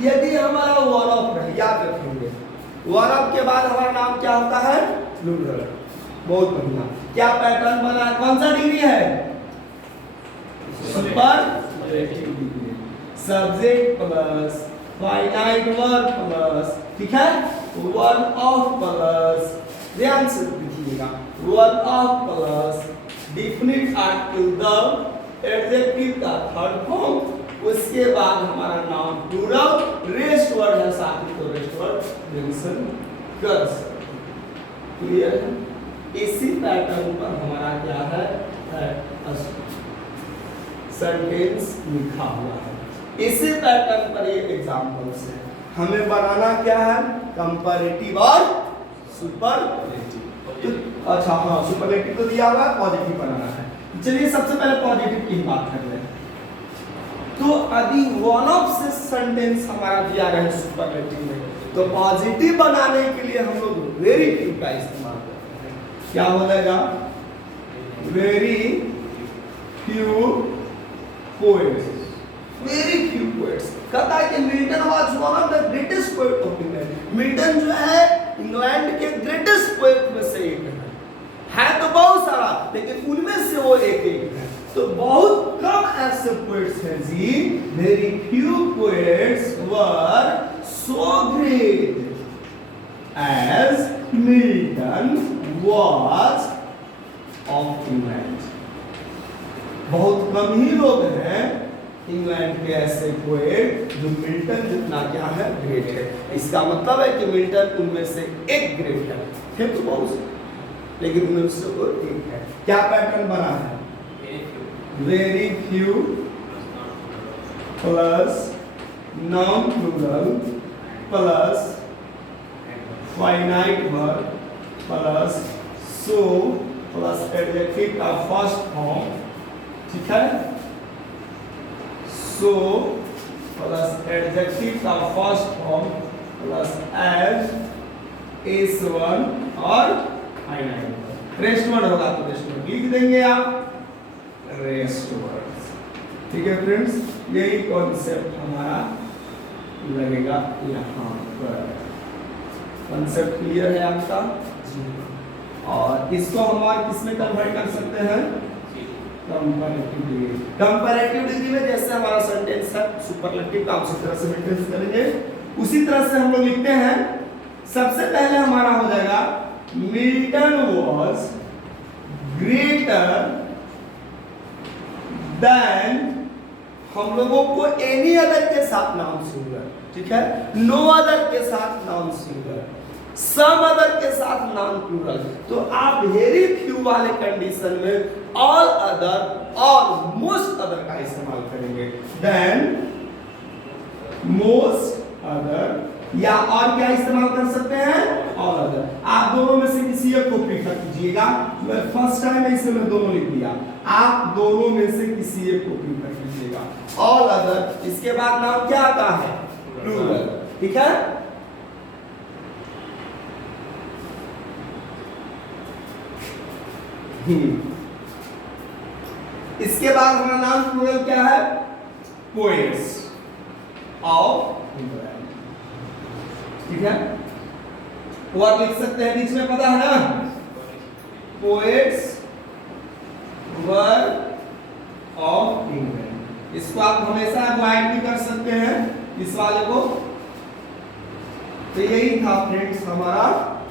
यदि हमारा वन ऑफ है, याद रखेंगे वन ऑफ के बाद हमारा नाम क्या होता है, प्लूरल। बहुत बढ़िया। क्या पैटर्न बना है, कौन सा डिग्री है, superlative degree. Subject plus finite verb plus, ठीक है, वन ऑफ प्लस, ध्यान से लिखिएगा, one of plus definite article the adjective का थर्ड फॉर्म, उसके बाद हमारा नाउन प्लूरल, रेस्ट वर्ड है साथ में, तो रेस्ट वर्ड मेंशन कर सकते। क्लियर है? इसी पैटर्न पर हमारा क्या है सेंटेंस लिखा हुआ है। इसी पैटर्न पर ये एग्जांपल्स है। हमें बनाना क्या है, कंपैरेटिव और सुपरलेटिव। अच्छा हाँ, सुपरलेटिव तो दिया हुआ है, पॉजिटिव बनाना है। चलिए सबसे पहले पॉजिटिव की बात कर रहे हैं। तो यदि वन ऑफ से सेंटेंस हमारा दिया गया है सुपरलेटिव में, तो पॉजिटिव बनाने के लिए हम लोग वेरी फ्यू का इस्तेमाल करते हैं। क्या बोलेगा, very few poets. Very few poets. कहता है कि Milton was one of the greatest poet of England. Milton जो है इंग्लैंड के ग्रेटेस्ट पोएट में से एक है तो बहुत सारा, लेकिन उनमें से वो एक है। तो बहुत कम ऐसे पोएट्स हैं जी, very few poets were so great as Milton was of England. बहुत कम ही लोग हैं इंग्लैंड के ऐसे पोएट जो मिल्टन जितना क्या है ग्रेट है। इसका मतलब है कि मिल्टन उनमें से एक ग्रेट है तो बहुत से, लेकिन उनमें से कोई एक है। क्या पैटर्न बना है? Very few plus noun plural plus finite verb plus so plus adjective का फर्स्ट फॉर्म, ठीक है? सो प्लस एडजेक्टिव का first form plus as S1 और फाइनाइट। रेस्ट वर्ड होगा तो रेस्ट वर्ड लिख देंगे आप, रेस्ट वर्ड। ठीक है फ्रेंड्स, यही कॉन्सेप्ट हमारा लगेगा यहाँ पर। कॉन्सेप्ट क्लियर है आपका? और इसको हम किसमें कन्वर्ट कर सकते हैं? Comparative degree. कंपैरेटिव डिग्री में जैसे हमारा सेंटेंस है सुपरलेटिव का उसी तरह से मेंटेन करेंगे, उसी तरह से हम लोग लिखते हैं। सबसे पहले हमारा हो जाएगा मिल्टन वाज ग्रेटर देन, हम लोगों को एनी अदर के साथ नाउन सिंगुलर, ठीक है? नो अदर के साथ नाउन सिंगुलर, सम अदर के साथ नाउन प्लूरल। तो आप वेरी फ्यू वाले कंडीशन में ऑल अदर और मोस्ट अदर का इस्तेमाल करेंगे। देन मोस्ट अदर या और क्या इस्तेमाल कर सकते हैं? All other. आप दोनों में से किसी एक को प्रीफर कीजिएगा। मैं फर्स्ट टाइम इसमें मैं दोनों लिख दिया, आप दोनों में से किसी एक को प्रीफर कीजिएगा। ऑल अदर, इसके बाद नाम क्या आता है? प्लूरल, ठीक है? इसके बाद हमारा नाम प्लूरल क्या है? पोएट्स ऑफ इंग्लैंड, ठीक है? और लिख सकते हैं बीच में, पता है ना? Poets were of England. इसको आप हमेशा अवॉइड भी कर सकते हैं इस वाले को। तो यही था फ्रेंड्स हमारा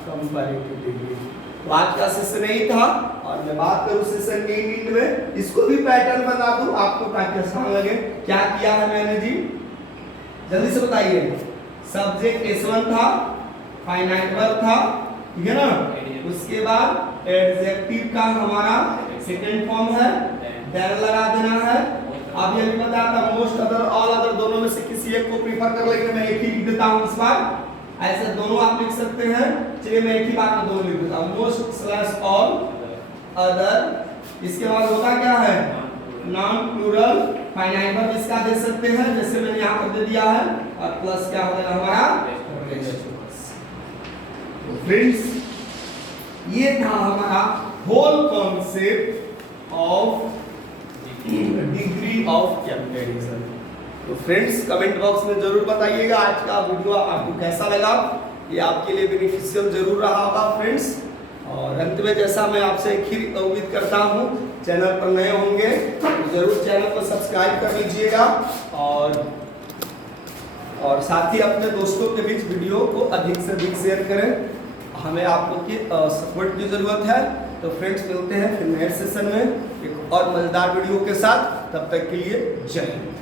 कंपैरेटिव डिग्री। तो आज का सेशन यही था, और मैं बात करूं सेशन के एंड में, इसको भी पैटर्न बता दूं आपको ताकि आसान लगे। क्या किया है मैंने जी, जल्दी से बताइए। सब्जेक्ट S1 था, फाइनाइट वर्ब था, ठीक है ना? उसके बाद एडजेक्टिव का हमारा सेकंड फॉर्म है, देन लगा देना है। अब ये भी बताया था मोस्ट अदर ऑल अदर दोनों में से किसी एक को प्रीफर कर लेंगे। मैं एक ही लिख देता हूं इस बार, ऐसे दोनों आप लिख सकते हैं। चलिए मैं एक ही बात में दोनों लिख देता हूं, मोस्ट स्लैश ऑल अदर। इसके बाद होगा क्या है? नाउन प्लूरल, फाइनाइट वर्ब इसका दे सकते हैं जैसे मैंने यहाँ पर दे दिया है, और प्लस क्या हो जाएगा हमारा रेस्ट। फ्रेंड्स ये था हमारा whole concept of degree of comparison. तो फ्रेंड्स कमेंट बॉक्स में जरूर बताइएगा आज का वीडियो आपको कैसा लगा। ये आपके लिए बेनिफिशियल जरूर रहा होगा फ्रेंड्स। और अंत में जैसा मैं आपसे एक उम्मीद करता हूँ, चैनल पर नए होंगे तो जरूर चैनल को सब्सक्राइब कर लीजिएगा, और साथ ही अपने दोस्तों के बीच वीडियो को अधिक से अधिक शेयर करें। हमें आप लोग की सपोर्ट की जरूरत है। तो फ्रेंड्स मिलते हैं फिर नए सेशन में एक और मजेदार वीडियो के साथ। तब तक के लिए जय हिंद।